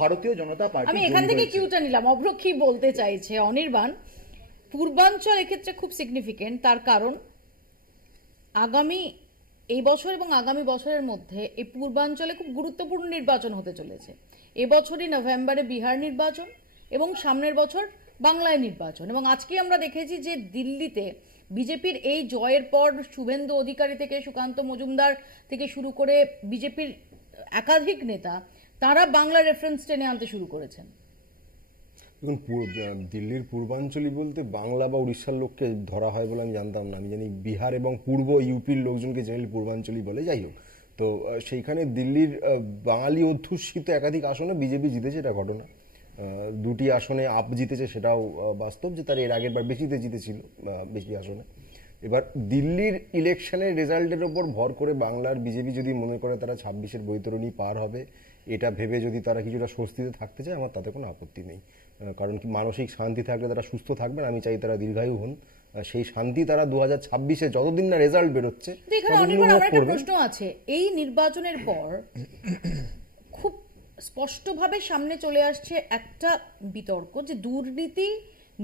ভারতীয় জনতা পার্টি। আমি এখান থেকে কিউটা নিলাম। অভ্র কি বলতে চাইছে অনির্বাণ? পূর্বাঞ্চল এক্ষেত্রে খুব সিগনিফিকেন্ট, তার কারণ আগামী এই বছর এবং আগামী বছরের মধ্যে এই পূর্বাঞ্চলে খুব গুরুত্বপূর্ণ নির্বাচন হতে চলেছে। এবছরই নভেম্বরে বিহার নির্বাচন এবং সামনের বছর বাংলায় নির্বাচন। এবং আজকে আমরা দেখেছি যে দিল্লিতে বিজেপির এই জয়ের পর শুভেন্দু অধিকারী থেকে সুকান্ত মজুমদার থেকে শুরু করে বিজেপির একাধিক নেতা তারা বাংলা রেফারেন্স টেনে আনতে শুরু করেছেন। দিল্লির পূর্বাঞ্চলী বলতে বাংলা বা উড়িষ্যার লোককে ধরা হয় বলে আমি জানতাম না। আমি জানি বিহার এবং পূর্ব ইউপির লোকজনকে জেনারেলি পূর্বাঞ্চলী বলে। যাই হোক, তো সেইখানে দিল্লির বাঙালি অধ্যুষিত একাধিক আসনে বিজেপি জিতেছে, এটা ঘটনা। 2টি আসনে আপ জিতেছে, সেটাও বাস্তব যে তার এর আগের বার বেশিতে জিতেছিল, বেশি আসনে। এবার দিল্লির ইলেকশনের রেজাল্টের ওপর ভর করে বাংলার বিজেপি যদি মনে করে তারা 26-এর বৈতরণী পার হবে, এটা ভেবে যদি তারা কিছুটা স্বস্তিতে থাকতে চায়, আমার তাতে কোনো আপত্তি নেই। কারণ কি, মানসিক শান্তি থাকলে তারা সুস্থ থাকবেন। আমি চাই তারা দীর্ঘায়ু হন। সেই শান্তি তারা 2026-এ যতদিন না রেজাল্ট বেরোচ্ছে। প্রশ্ন আছে, এই নির্বাচনের পর খুব স্পষ্টভাবে সামনে চলে আসছে একটা বিতর্ক যে দুর্নীতি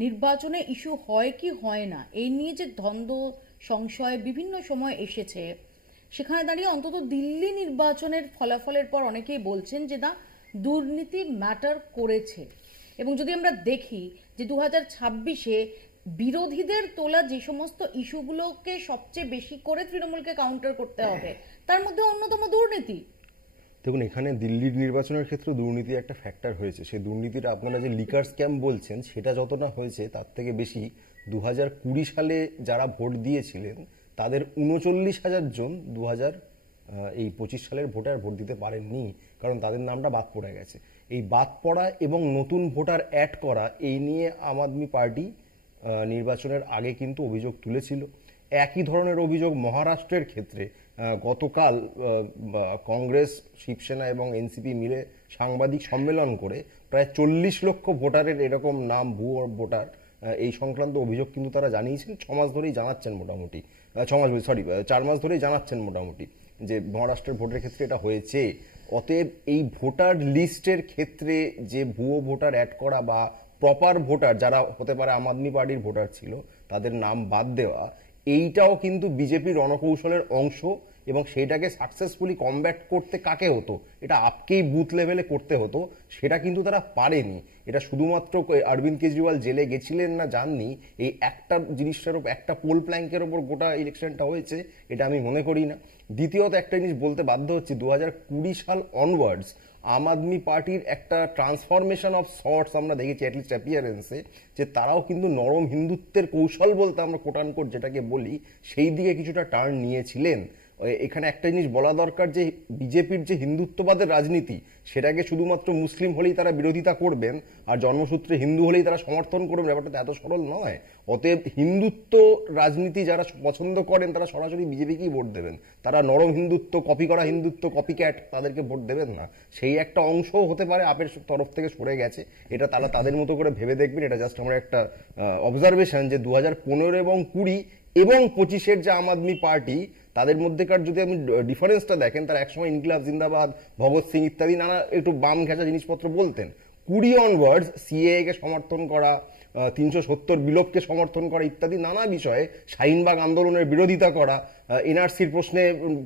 নির্বাচনে ইস্যু হয় কি হয় না, এই নিয়ে যে দ্বন্দ্ব সংশয় বিভিন্ন সময় এসেছে, সেখানে দাঁড়িয়ে অন্তত দিল্লি নির্বাচনের ফলাফলের পর অনেকেই বলছেন যে না, দুর্নীতি ম্যাটার করেছে। এবং যদি আমরা দেখি যে 2026-এ বিরোধীদের তোলা যে সমস্ত ইস্যুগুলোকে সবচেয়ে বেশি করে তৃণমূলকে কাউন্টার করতে হবে, তার মধ্যে অন্যতম দুর্নীতি। দেখুন, এখানে দিল্লির নির্বাচনের ক্ষেত্রে দুর্নীতি একটা ফ্যাক্টর হয়েছে। সেই দুর্নীতিটা আপনারা যে লিকার স্ক্যাম বলছেন, সেটা যতটা হয়েছে তার থেকে বেশি 2020 সালে যারা ভোট দিয়েছিলেন তাদের 39,000 জন 2025 সালের ভোটার ভোট দিতে পারেননি, কারণ তাদের নামটা বাদ পড়ে গেছে। এই বাদ পড়া এবং নতুন ভোটার অ্যাড করা, এই নিয়ে আম আদমি পার্টি নির্বাচনের আগে কিন্তু অভিযোগ তুলেছিল। একই ধরনের অভিযোগ মহারাষ্ট্রের ক্ষেত্রে গতকাল কংগ্রেস, শিবসেনা এবং এনসিপি মিলে সাংবাদিক সম্মেলন করে প্রায় 40 লক্ষ ভোটারের এরকম নাম ভুয়ো ভোটার, এই সংক্রান্ত অভিযোগ কিন্তু তারা জানিয়েছেন। 6 মাস ধরেই জানাচ্ছেন মোটামুটি, 4 মাস ধরেই জানাচ্ছেন মোটামুটি যে মহারাষ্ট্রের ভোটের ক্ষেত্রে এটা হয়েছে। অতএব এই ভোটার লিস্টের ক্ষেত্রে যে ভুয়ো ভোটার অ্যাড করা বা প্রপার ভোটার যারা হতে পারে আম আদমি পার্টির ভোটার ছিল তাদের নাম বাদ দেওয়া, এইটাও কিন্তু বিজেপির রণকৌশলের অংশ। এবং সেইটাকে সাকসেসফুলি কমব্যাট করতে কাকে হতো? এটা আপকেই বুথ লেভেলে করতে হতো, সেটা কিন্তু তারা পারেনি। এটা শুধুমাত্র অরবিন্দ কেজরিওয়াল জেলে গেছিলেন না জাননি, এই একটা জিনিসটার উপর, একটা পোল প্ল্যাঙ্কের ওপর গোটা ইলেকশনটা হয়েছে, এটা আমি মনে করি না। দ্বিতীয়ত একটা জিনিস বলতে বাধ্য হচ্ছি, 2020 সাল অনওয়ার্ডস আম আদমি পার্টির একটা ট্রান্সফরমেশন অফ সর্টস আমরা দেখেছি অ্যাটলিস্ট অ্যাপিয়ারেন্সে, যে তারাও কিন্তু নরম হিন্দুত্বের কৌশল বলতে আমরা কোট আনকোট যেটাকে বলি সেই দিকে কিছুটা টার্ন নিয়েছিলেন। এখানে একটা জিনিস বলা দরকার যে বিজেপির যে হিন্দুত্ববাদের রাজনীতি সেটাকে শুধুমাত্র মুসলিম হলেই তারা বিরোধিতা করবেন আর জন্মসূত্রে হিন্দু হলেই তারা সমর্থন করবেন, ব্যাপারটা তো এত সরল নয়। অতএব হিন্দুত্ব রাজনীতি যারা পছন্দ করেন তারা সরাসরি বিজেপিকেই ভোট দেবেন, তারা নরম হিন্দুত্ব, কপি করা হিন্দুত্ব, কপি ক্যাট তাদেরকে ভোট দেবেন না। সেই একটা অংশও হতে পারে আপের তরফ থেকে সরে গেছে, এটা তারা তাদের মতো করে ভেবে দেখবেন। এটা জাস্ট আমার একটা অবজারভেশন যে 2015 এবং 20 এবং 25-এর যে আম আদমি পার্টি তাদের মধ্যেকার যদি আপনি ডিফারেন্সটা দেখেন, তারা একসময় ইনকিলাব জিন্দাবাদ, ভগৎ সিং ইত্যাদি নানা একটু বাম ঘেঁচা জিনিসপত্র বলতেন। 20 অনওয়ার্ডস সিএএ কে সমর্থন করা, 370 বিলোপকে সমর্থন করা ইত্যাদি নানা বিষয়ে, শাহিনবাগ আন্দোলনের বিরোধিতা করা, এনআরসির প্রশ্নে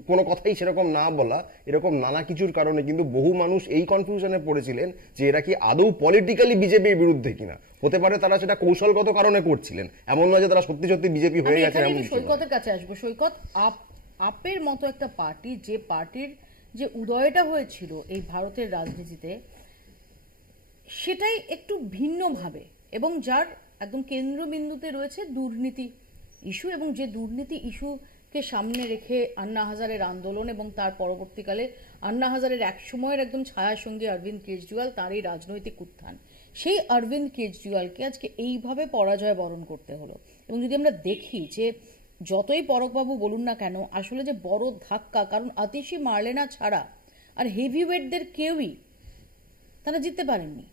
কোনো কথাই সেরকম না বলা, এরকম নানা কিছুর কারণে কিন্তু বহু মানুষ এই কনফিউশনে পড়েছিলেন যে এরা কি আদৌ পলিটিক্যালি বিজেপির বিরুদ্ধে কিনা। হতে পারে তারা সেটা কৌশলগত কারণে করছিলেন, এমন নয় যে তারা সত্যি সত্যি বিজেপি হয়ে গেছে। সৈকতের কাছে আসবো। সৈকত, আপের মতো একটা পার্টি, যে পার্টির যে উদয়টা হয়েছিল এই ভারতের রাজনীতিতে, সেটাই একটু ভিন্নভাবে এবং যার একদম কেন্দ্রবিন্দুতে রয়েছে দুর্নীতি ইস্যু, এবং যে দুর্নীতি ইস্যুকে সামনে রেখে আন্না হাজারের আন্দোলন এবং তার পরবর্তীকালে আন্না হাজারের এক সময়ের একদম ছায়া সঙ্গী অরবিন্দ কেজরিওয়াল, তারই রাজনৈতিক উত্থান, সেই অরবিন্দ কেজরিওয়ালকে আজকে এইভাবে পরাজয় বরণ করতে হলো। এবং যদি আমরা দেখি যে যতই পরকবাবু বলুন না কেন, আসলে যে বড় ধাক্কা, কারণ আতিশি মার্লেনা ছাড়া আর হেভিওয়েটদের কেউই তারা জিততে পারেননি।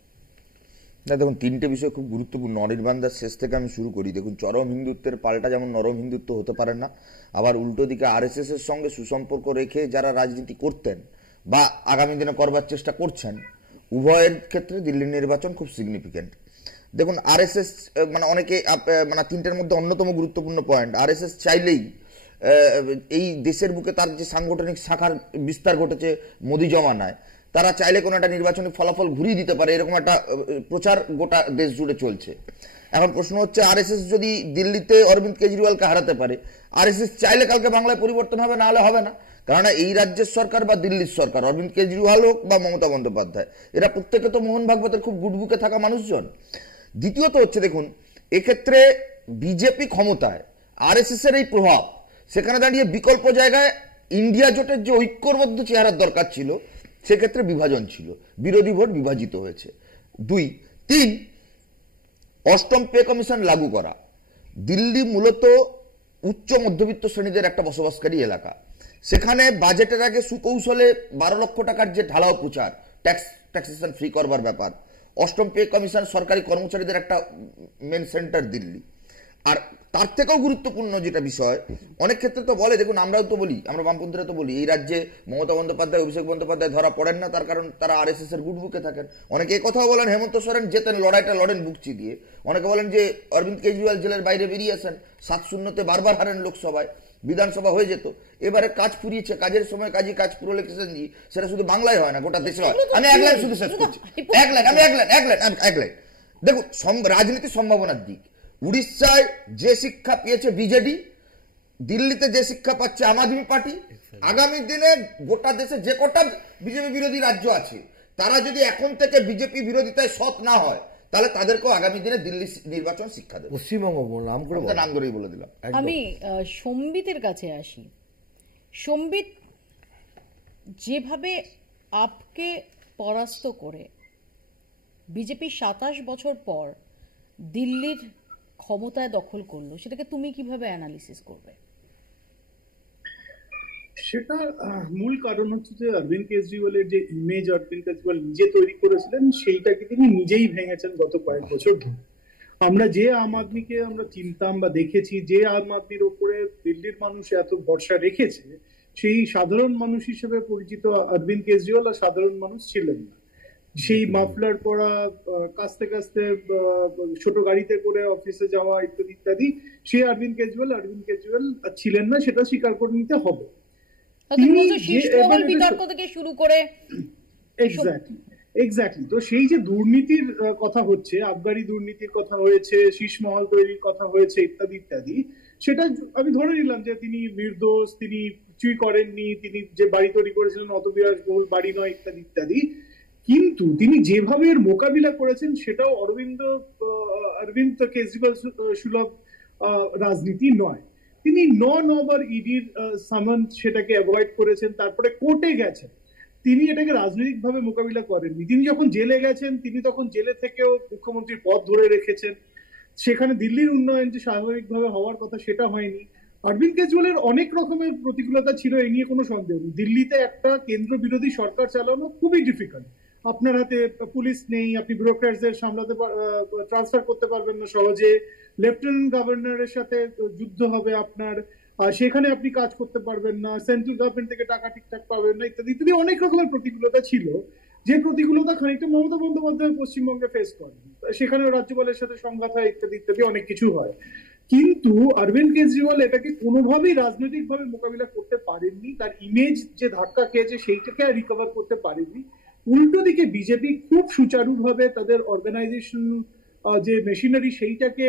না দেখুন, তিনটে বিষয় খুব গুরুত্বপূর্ণ। অনির্বাণ দাস শেষ থেকে আমি শুরু করি। দেখুন, চরম হিন্দুত্বের পাল্টা যেমন নরম হিন্দুত্ব হতে পারে না, আবার উল্টো দিকে আরএসএস এর সঙ্গে সুসম্পর্ক রেখে যারা রাজনীতি করতেন বা আগামী দিনে করবার চেষ্টা করছেন, উভয়ের ক্ষেত্রে দিল্লির নির্বাচন খুব সিগনিফিক্যান্ট। দেখুন, আরএসএস মানে অনেকে মানে তিনটের মধ্যে অন্যতম গুরুত্বপূর্ণ পয়েন্ট, আরএসএস চাইলেই এই দেশের বুকে তার যে সাংগঠনিক শাখার বিস্তার ঘটেছে মোদি জমানায়, তারা চাইলে কোনো একটা নির্বাচনী ফলাফল ঘুরিয়ে দিতে পারে, এরকম একটা প্রচার গোটা দেশ জুড়ে চলছে। এখন প্রশ্ন হচ্ছে, আরএসএস যদি দিল্লিতে অরবিন্দ কেজরিওয়ালকে হারাতে পারে, আরএসএস চাইলে কালকে বাংলায় পরিবর্তন হবে, না হলে হবে না। কারণ এই রাজ্যের সরকার বা দিল্লির সরকার, অরবিন্দ কেজরিওয়াল হোক বা মমতা বন্দ্যোপাধ্যায়, এরা প্রত্যেকে তো মোহন ভাগবতের খুব গুডবুকে থাকা মানুষজন। দ্বিতীয়ত হচ্ছে, দেখুন এক্ষেত্রে বিজেপি ক্ষমতায়, আরএসএস এর এই প্রভাব, সেখানে দাঁড়িয়ে বিকল্প জায়গায় ইন্ডিয়া জোটের যে ঐক্যবদ্ধ চেহারার দরকার ছিল, সেক্ষেত্রে বিভাজন ছিল, বিরোধী ভোট বিভাজিত হয়েছে। 2, 3, অষ্টম পে কমিশন লাগু করা। দিল্লি মূলত উচ্চ মধ্যবিত্ত শ্রেণীদের একটা বসবাসকারী এলাকা, সেখানে বাজেটের আগে সুকৌশলে 12 লক্ষ টাকার যে ঢালাও প্রচার, ট্যাক্সেশন ফ্রি করবার ব্যাপার। অষ্টম পে কমিশন সরকারি কর্মচারীদের একটা মেন সেন্টার দিল্লি। আর তার থেকেও গুরুত্বপূর্ণ যেটা বিষয়, অনেক ক্ষেত্রে তো বলে, দেখুন আমরাও তো বলি, আমরা বামপন্থীরা তো বলি, এই রাজ্যে মমতা বন্দ্যোপাধ্যায়, অভিষেক বন্দ্যোপাধ্যায় ধরা পড়েন না, তার কারণ তারা আরএসএস এর গুডবুকে থাকেন। অনেকে এই কথাও বলেন, হেমন্ত সোরেন জেতেন, লড়াইটা লড়েন বুকচি দিয়ে। অনেকে বলেন যে অরবিন্দ কেজরিওয়াল জেলের বাইরে বেরিয়ে আসেন, 7-0-তে বারবার হারেন লোকসভায়, বিধানসভা হয়ে যেত। এবারে কাজ ফুরিয়েছে, কাজের সময় কাজী কাজ পুরো কিষেনজি, সেটা শুধু বাংলায় হয় না, গোটা দেশে হয়। আমি এক লাইন শুধু শেষ করছি, এক লাইন। দেখুন, রাজনীতির সম্ভাবনার দিক, উড়িষ্যায় যে শিক্ষা পেয়েছে বিজেডি, দিল্লিতে যে শিক্ষা পাচ্ছে আম আদমি পার্টি, আগামী দিনে গোটা দেশে যে কটা বিজেপি বিরোধী রাজ্য আছে, তারা যদি এখন থেকে বিজেপি বিরোধিতায় সৎ না হয়, তাহলে তাদেরকেও আগামী দিনে দিল্লি নির্বাচন শিক্ষা দেবে। পশ্চিমবঙ্গ নাম ধরেই বলে দিলাম। আমি সম্বিতের কাছে আসি। সম্বিত, যেভাবে আপকে পরাস্ত করে বিজেপি 27 বছর পর দিল্লির ক্ষমতায় দখল করলো, সেটাকে তুমি কিভাবে অ্যানালিসিস করবে? সেটা মূল কারণ হচ্ছে যে অরবিন্দ কেজরিওয়ালের যে ইমেজ অরবিন্দ কেজরিওয়াল নিজে তৈরি করেছিলেন, সেইটাকে তিনি নিজেই ভেঙেছেন গত কয়েক বছর ধরে। আমরা যে আম আদমিকে আমরা চিনতাম বা দেখেছি, যে আম আদমির ওপরে দিল্লির মানুষ এত ভরসা রেখেছে, সেই সাধারণ মানুষ হিসেবে পরিচিত অরবিন্দ কেজরিওয়াল আর সাধারণ মানুষ ছিলেন না। সেই মাফলার পরা, কাস্তে কাস্তে ছোট গাড়িতে করে অফিসে যাওয়া ইত্যাদি ইত্যাদি, সেই অরবিন্দ কেজরিওয়াল ছিলেন না, সেটা স্বীকার করে নিতে হবে। বিতর্ক থেকে শুরু করে এক্স্যাক্টলি। তো সেই যে দুর্নীতির কথা হচ্ছে, আবগারি দুর্নীতির কথা হয়েছে, শীর্ষমহল তৈরির কথা হয়েছে ইত্যাদি ইত্যাদি, সেটা আমি ধরে নিলাম যে তিনি নির্দোষ, তিনি কিছুই করেননি, তিনি যে বাড়ি তৈরি করেছিলেন অত বিলাসবহুল বাড়ি নয় ইত্যাদি ইত্যাদি। কিন্তু তিনি যেভাবে এর মোকাবিলা করেছেন সেটাও অরবিন্দ কেজরিওয়াল সুলভ রাজনীতি নয়। তিনি নবার ইডির সামন সেটাকে অ্যাভয়েড করেছেন, তারপরে কোর্টে গেছেন। তিনি এটাকে রাজনৈতিকভাবে মোকাবিলা করেননি। তিনি যখন জেলে গেছেন তিনি তখন জেলে থেকেও মুখ্যমন্ত্রীর পদ ধরে রেখেছেন। সেখানে দিল্লির উন্নয়ন যে স্বাভাবিকভাবে হওয়ার কথা সেটা হয়নি। অরবিন্দ কেজরিওয়ালের অনেক রকমের প্রতিকূলতা ছিল, এই নিয়ে কোনো সন্দেহ নেই। দিল্লিতে একটা কেন্দ্র বিরোধী সরকার চালানো খুবই ডিফিকাল্ট। আপনার হাতে পুলিশ নেই, আপনি ব্যুরোক্র্যাটদের সামলাতে ট্রান্সফার করতে পারবেন না সহজে, লেফটেন্যান্ট গভর্নরের সাথে যুদ্ধ হবে আপনার, সেখানে আপনি কাজ করতে পারবেন না, সেন্ট্রাল গভর্নমেন্ট থেকে টাকা ঠিকঠাক পাবেন না, ইত্যাদি ইত্যাদি অনেক রকমের প্রতিকূলতা ছিল, যে প্রতিকূলতা খানিকটা মমতা বন্দ্যোপাধ্যায় পশ্চিমবঙ্গে ফেস করেন। সেখানেও রাজ্যপালের সাথে সংঘাত হয়, ইত্যাদি ইত্যাদি অনেক কিছু হয়। কিন্তু অরবিন্দ কেজরিওয়াল এটাকে কোনোভাবেই রাজনৈতিকভাবে মোকাবিলা করতে পারেননি। তার ইমেজ যে ধাক্কা খেয়েছে সেইটাকে আর রিকভার করতে পারেননি। উল্টো দিকে বিজেপি খুব সুচারুভাবে তাদের অর্গানাইজেশন যে মেশিনারি সেইটাকে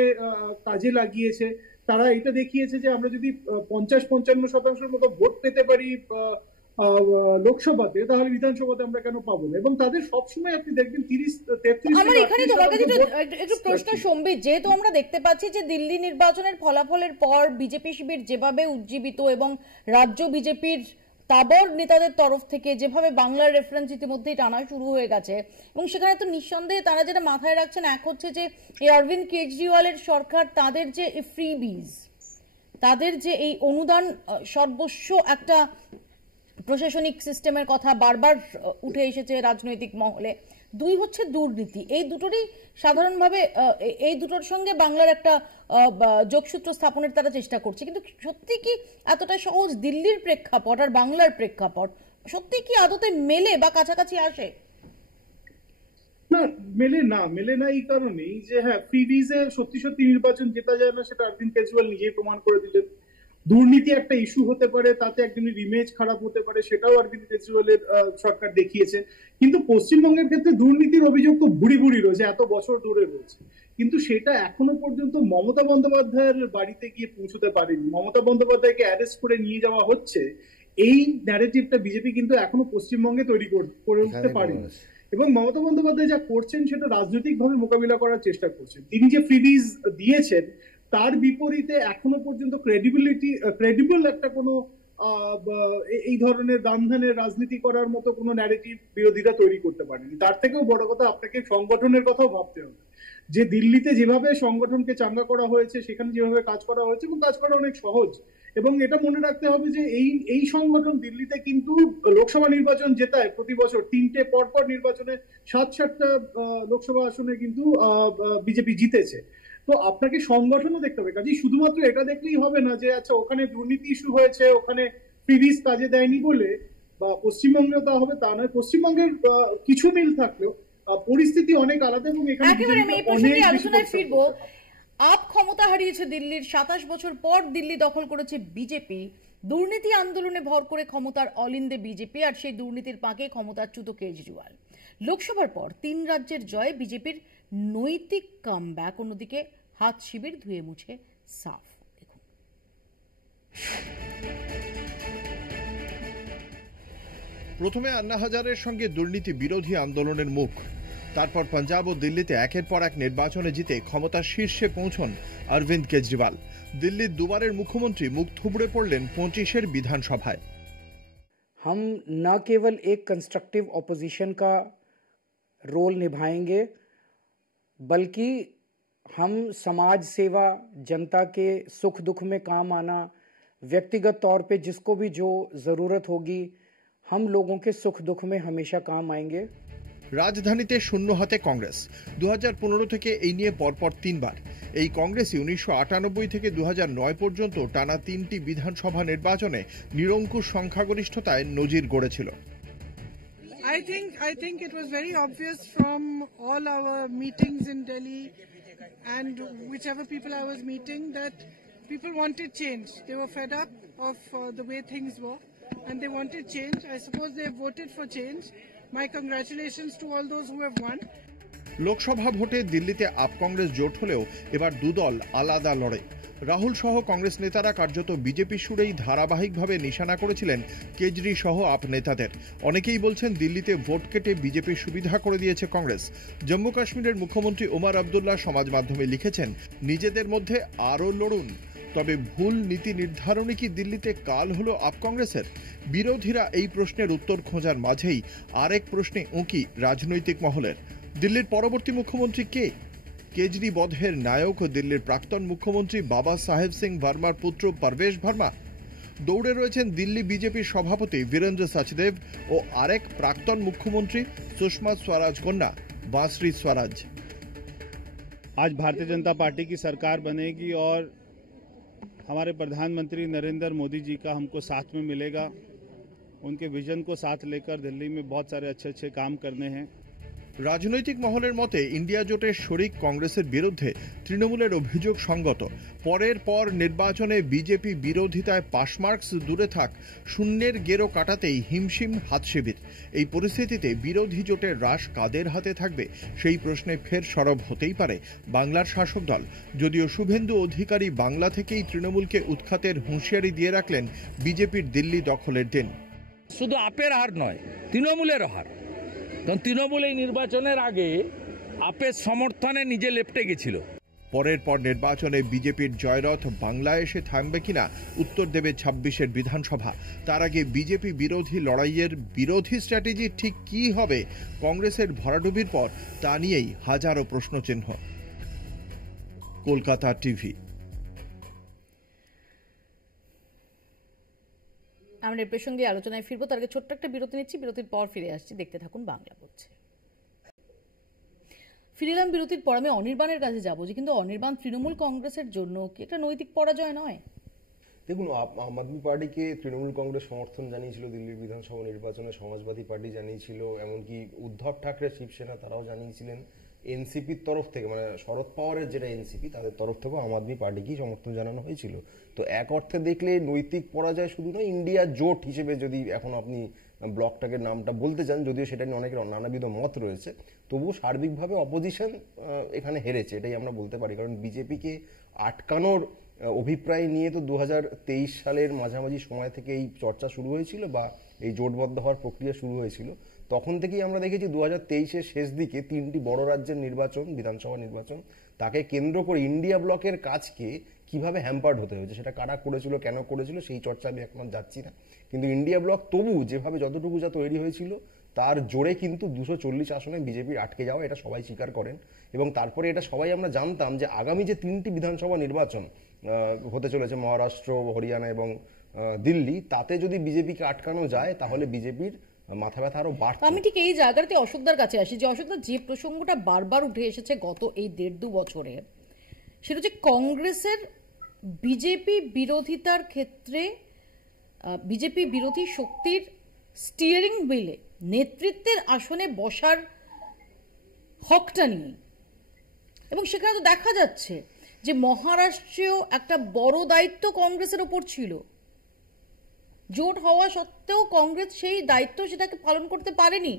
কাজে লাগিয়েছে। তারা এটা দেখিয়েছে যে আমরা যদি 50-55% মতো ভোট পেতে পারি লোকসভাতে, তাহলে বিধানসভাতে আমরা কেন পাবো না। এবং তাদের সবসময় আপনি দেখবেন 30-33। আমার এখানে তোমার কাছে একটু প্রশ্ন সম্বিত, যেহেতু আমরা দেখতে পাচ্ছি যে দিল্লি নির্বাচনের ফলাফলের পর বিজেপি শিবির যেভাবে উজ্জীবিত এবং রাজ্য বিজেপির তাবর নেতাদের তরফ থেকে যেভাবে বাংলার রেফারেন্স ইতিমধ্যেই টানা শুরু হয়ে গেছে, এবং সেখানে তো নিঃসন্দেহে তারা যেটা মাথায় রাখছেন এক হচ্ছে যে এই অরবিন্দ কেজরিওয়ালের সরকার তাদের যে ফ্রিবিজ, তাদের যে এই অনুদান সর্বস্ব একটা প্রশাসনিক সিস্টেমের কথা বারবার উঠে এসেছে রাজনৈতিক মহলে। দুই হচ্ছে দুর্নীতি। এই দুটোরই সাধারণভাবে এই দুটোর সঙ্গে বাংলার একটা যোগসূত্র স্থাপনের তারা চেষ্টা করছে। কিন্তু সত্যি কি এতটা সহজ দিল্লির প্রেক্ষাপট আর বাংলার প্রেক্ষাপট সত্যি কি আদতে মেলে বা কাছাকাছি আসে? না, মেলে না এই কারণেই যে হ্যাঁ, ফ্রিবিজে সত্যি নির্বাচন জেতা যায় না, সেটা অরবিন্দ কেজরিওয়াল নিজেই প্রমাণ করে দিলেন। দুর্নীতি একটা ইস্যু হতে পারে, তাতে একজনের ইমেজ খারাপ হতে পারে, সেটাও অরবিন্দ কেজরিওয়ালের সরকার দেখিয়েছে। কিন্তু পশ্চিমবঙ্গের ক্ষেত্রে দুর্নীতির অভিযোগ তো ভুড়ি রয়েছে, এত বছর ধরে রয়েছে। কিন্তু সেটা এখনো পর্যন্ত মমতা বন্দ্যোপাধ্যায়ের বাড়িতে গিয়ে পৌঁছতে পারেনি। মমতা বন্দ্যোপাধ্যায়কে অ্যারেস্ট করে নিয়ে যাওয়া হচ্ছে, এই ন্যারেটিভটা বিজেপি কিন্তু এখনো পশ্চিমবঙ্গে তৈরি করে উঠতে পারেনি। এবং মমতা বন্দ্যোপাধ্যায় যা করছেন সেটা রাজনৈতিকভাবে মোকাবিলা করার চেষ্টা করছেন। তিনি যে ফ্রিবিজ দিয়েছেন তার বিপরীতে এখনো পর্যন্ত ক্রেডিবল একটা কোনো এই ধরনের দান-ধ্যানের রাজনীতি করার মতো কোনো ন্যারেটিভ বিরোধীরা তৈরি করতে পারেনি। তার থেকেও বড় কথা, আপনাকে সংগঠনের কথাও ভাবতে হবে, যে দিল্লিতে যেভাবে সংগঠনকে চাঙ্গা করা হয়েছে, সেখানে যেভাবে কাজ করা হয়েছে, এবং কাজ করা অনেক সহজ। এবং এটা মনে রাখতে হবে যে এই সংগঠন দিল্লিতে কিন্তু লোকসভা নির্বাচন জেতায় প্রতি বছর 3টে পরপর নির্বাচনে 7-7টা লোকসভা আসনে কিন্তু বিজেপি জিতেছে। তো আপনাকে সংগঠনও দেখতে হবে। কাজেই শুধুমাত্র এটা দেখলেই হবে না যে আচ্ছা ওখানে দুর্নীতি ইস্যু হয়েছে, ওখানে ফ্রিবিজ কাজে দেয়নি বলে বা পশ্চিমবঙ্গেও তা হবে তা নয়। পশ্চিমবঙ্গের কিছু মিল থাকলেও পরিস্থিতি অনেক আলাদা। এবং এখানে আলোচনায় ফিরবো। আপ ক্ষমতা হারিয়েছে দিল্লির, 27 বছর পর দিল্লি দখল করেছে বিজেপি। দুর্নীতি আন্দোলনে ভর করে ক্ষমতার অলিন্দে বিজেপি, আর সেই দুর্নীতির পাকে ক্ষমতাচ্যুত কেজরিওয়াল। লোকসভার পর 3 রাজ্যের জয় বিজেপির নৈতিক কামব্যাক, অন্যদিকে হাত শিবির ধুয়ে মুছে সাফ। দেখুন, প্রথমে আন্না হাজারের সঙ্গে দুর্নীতি বিরোধী আন্দোলনের মুখ, তারপর পাঞ্জাব ও দিল্লিতে একের পর এক নির্বাচনে জিতে ক্ষমতার শীর্ষে পৌঁছন অরবিন্দ কেজরিওয়াল। দিল্লির দুবারের মুখ্যমন্ত্রী মুখ থুবড়ে পড়লেন 25 বিধানসভায়। हम न केवल एक कंस्ट्रक्टिव ऑपोजिशन का रोल निभाएंगे, बल्कि हम समाज सेवा, जनता के सुख दुख में काम आना, व्यक्तिगत तौर पे जिसको भी जो ज़रूरत होगी, हम लोगों के सुख दुख में हमेशा काम आएंगे। রাজধানীতে শূন্য হাতে কংগ্রেস। 2015 থেকে এই নিয়ে পরপর 3 বার। এই কংগ্রেসই 1998 থেকে 2009 পর্যন্ত টানা 3টি বিধানসভা নির্বাচনে নিরঙ্কুশ সংখ্যাগরিষ্ঠতায় নজির গড়েছিল। I think it was very obvious from all our meetings in Delhi and whichever people I was meeting that people wanted change. They were fed up of the way things were and they wanted change. I suppose they voted for change. My congratulations to all those who have won. Lok Sabha ভোটে দিল্লিতে up Congress জোট হলেও এবার দুদল আলাদা লড়ে। রাহুল সহ কংগ্রেস নেতারা কার্যত বিজেপি সুরেই ধারাবাহিকভাবে নিশানা করেছিলেন কেজরি সহ আপ নেতাদের। অনেকেই বলছেন দিল্লিতে ভোট কেটে বিজেপির সুবিধা করে দিয়েছে কংগ্রেস। জম্মু কাশ্মীরের মুখ্যমন্ত্রী ওমর আবদুল্লাহ সমাজ মাধ্যমে লিখেছেন, নিজেদের মধ্যে আরও লড়ুন। তবে ভুল নীতি নির্ধারণী কি দিল্লিতে কাল হলো আপ কংগ্রেসের? বিরোধীরা এই প্রশ্নের উত্তর খোঁজার মাঝেই আরেক প্রশ্নে উঁকি রাজনৈতিক মহলের। দিল্লির পরবর্তী মুখ্যমন্ত্রী কে? কেজরি বধের নায়ক দিল্লির প্রাক্তন মুখ্যমন্ত্রী বাবা সাহেব সিং ভার্মার পুত্র পারভেশ ভার্মা। দৌড়ে রয়েছেন দিল্লি বিজেপির সভাপতি বীরেন্দ্র সচদেব ও আরেক প্রাক্তন মুখ্যমন্ত্রী সুষমা स्वराज कन्या बांसुरी स्वराज। आज भारतीय जनता पार्टी की सरकार बनेगी और हमारे प्रधानमंत्री नरेंद्र मोदी जी का हमको साथ में मिलेगा। उनके विजन को साथ लेकर दिल्ली में बहुत सारे अच्छे काम करने हैं। রাজনৈতিক মহলের মতে ইন্ডিয়া জোটের শরিক কংগ্রেসের বিরুদ্ধে তৃণমূলের অভিযোগ সঙ্গত। পরের পর নির্বাচনে বিজেপি বিরোধিতায় পাসমার্কস দূরে থাক, শূন্যের গেরো কাটাতেই হিমশিম হাত শিবির। এই পরিস্থিতিতে বিরোধী জোটের রাশ কাদের হাতে থাকবে সেই প্রশ্নে ফের সরব হতেই পারে বাংলার শাসক দল। যদিও শুভেন্দু অধিকারী বাংলা থেকেই তৃণমূলকে উৎখাতের হুঁশিয়ারি দিয়ে রাখলেন বিজেপির দিল্লি দখলের দিন। শুধু আপের হার নয়, তৃণমূলের হার। কারণ তৃণমূল এই নির্বাচনের আগে আপের সমর্থনে নিজে লেপটে গেছিল। পরের পর নির্বাচনে বিজেপির জয়রথ বাংলায় এসে থামবে কিনা উত্তর দেবে 26-এর বিধানসভা। তার আগে বিজেপি বিরোধী লড়াইয়ের বিরোধী স্ট্র্যাটেজি ঠিক কি হবে কংগ্রেসের ভরাডুবির পর, তা নিয়েই হাজারো প্রশ্নচিহ্ন। কলকাতা টিভি। আমরা এর প্রসঙ্গে আলোচনায় ফিরবো, তার আগে ছোট্ট একটা বিরতি নিচ্ছি, বিরতির পর ফিরে আসছি। দেখতে থাকুন বাংলা বলছে। ফিরিলাম বিরতির পর। আমি অনির্বাণের কাছে যাবো, যে কিন্তু অনির্বাণ তৃণমূল কংগ্রেসের জন্য কি এটা নৈতিক পরাজয় নয়? দেখুন, আম আদমি পার্টিকে তৃণমূল কংগ্রেস সমর্থন জানিয়েছিল দিল্লির বিধানসভা নির্বাচনে, সমাজবাদী পার্টি জানিয়েছিল, এমনকি উদ্ধব ঠাকরে শিবসেনা তারাও জানিয়েছিলেন। এনসিপির তরফ থেকে, মানে শরদ পাওয়ারের যেটা এনসিপি, তাদের তরফ থেকেও আম আদমি পার্টিকেই সমর্থন জানানো হয়েছিল। তো এক অর্থে দেখলে নৈতিক পরাজয় শুধু নয়, ইন্ডিয়া জোট হিসেবে যদি এখন আপনি ব্লকটাকে নামটা বলতে চান, যদিও সেটা নিয়ে অনেকের নানাবিধ মত রয়েছে, তবুও সার্বিকভাবে অপোজিশন এখানে হেরেছে, এটাই আমরা বলতে পারি। কারণ বিজেপিকে আটকানোর অভিপ্রায় নিয়ে তো 2023 সালের মাঝামাঝি সময় থেকে এই চর্চা শুরু হয়েছিল বা এই জোটবদ্ধ হওয়ার প্রক্রিয়া শুরু হয়েছিল। তখন থেকেই আমরা দেখেছি 2023-এর শেষ দিকে 3টি বড় রাজ্যের নির্বাচন, বিধানসভা নির্বাচন, তাকে কেন্দ্র করে ইন্ডিয়া ব্লকের কাজকে কিভাবে হ্যাম্পার্ড হতে হয়েছে, সেটা কারা করেছিল, কেন করেছিল, সেই চর্চা আমি এখন যাচ্ছি না। কিন্তু ইন্ডিয়া ব্লক তবু যেভাবে যতটুকু যা তৈরি হয়েছিল তার জোরে কিন্তু 240 আসনে বিজেপির আটকে যাওয়া, এটা সবাই স্বীকার করেন। এবং তারপরে এটা সবাই আমরা জানতাম যে আগামী যে 3টি বিধানসভা নির্বাচন হতে চলেছে, মহারাষ্ট্র, হরিয়ানা এবং দিল্লি, তাতে যদি বিজেপিকে আটকানো যায় তাহলে বিজেপির মাথা ব্যথা আরো বাড়বে। আমি ঠিক এই জায়গাতে অশোকদার কাছে আসি, যে অশোকদা, যে প্রসঙ্গটা বারবার উঠে এসেছে গত এই 1.5-2 বছরে, সেটা হচ্ছে কংগ্রেসের বিজেপি বিরোধিতার ক্ষেত্রে বিজেপি বিরোধী শক্তির স্টিয়ারিং হুইলে, নেতৃত্বের আসনে বসার হকটা নিয়ে। এবং সেখানে তো দেখা যাচ্ছে যে মহারাষ্ট্রেও একটা বড় দায়িত্ব কংগ্রেসের ওপর ছিল। জোট হওয়া সত্ত্বেও কংগ্রেস সেই দায়িত্ব সেটাকে পালন করতে পারেনি।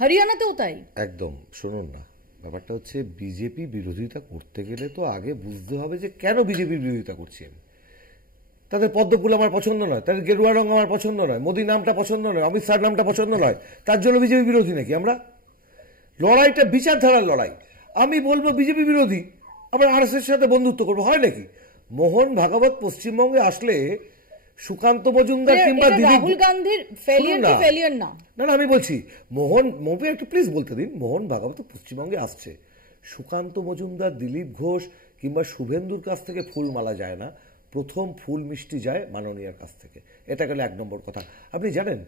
হরিয়ানাতেও তাই। একদম। শুনুন না, ব্যাপারটা হচ্ছে বিজেপি বিরোধিতা করতে গেলে তো আগে বুঝতে হবে যে কেন বিজেপির বিরোধিতা করছি আমি। তাদের পদ্মফুল আমার পছন্দ নয়, তাদের গেরুয়া রং আমার পছন্দ নয়, মোদী নামটা পছন্দ নয়, অমিত শাহ নামটা পছন্দ নয়, তার জন্য বিজেপি বিরোধী নাকি আমরা? লড়াইটা বিচারধারার লড়াই। আমি বলবো বিজেপি বিরোধী, আবার আরএসএস সাথে বন্ধুত্ব করবো, হয় নাকি? মোহন ভাগবত পশ্চিমবঙ্গে আসলে সুকান্ত মজুমদার কিংবা রাহুল গান্ধীর ফেলিয়ার না, আমি বলছি মোহন একটু প্লিজ বলতে দিন। মোহন ভাগবত পশ্চিমবঙ্গে আসছে, সুকান্ত মজুমদার, দিলীপ ঘোষ কিংবা শুভেন্দুর কাছ থেকে ফুল মালা যায় না, প্রথম ফুল মিষ্টি যায় মাননীয়ার কাছ থেকে। এটা গেল 1 নম্বর কথা। আপনি জানেন,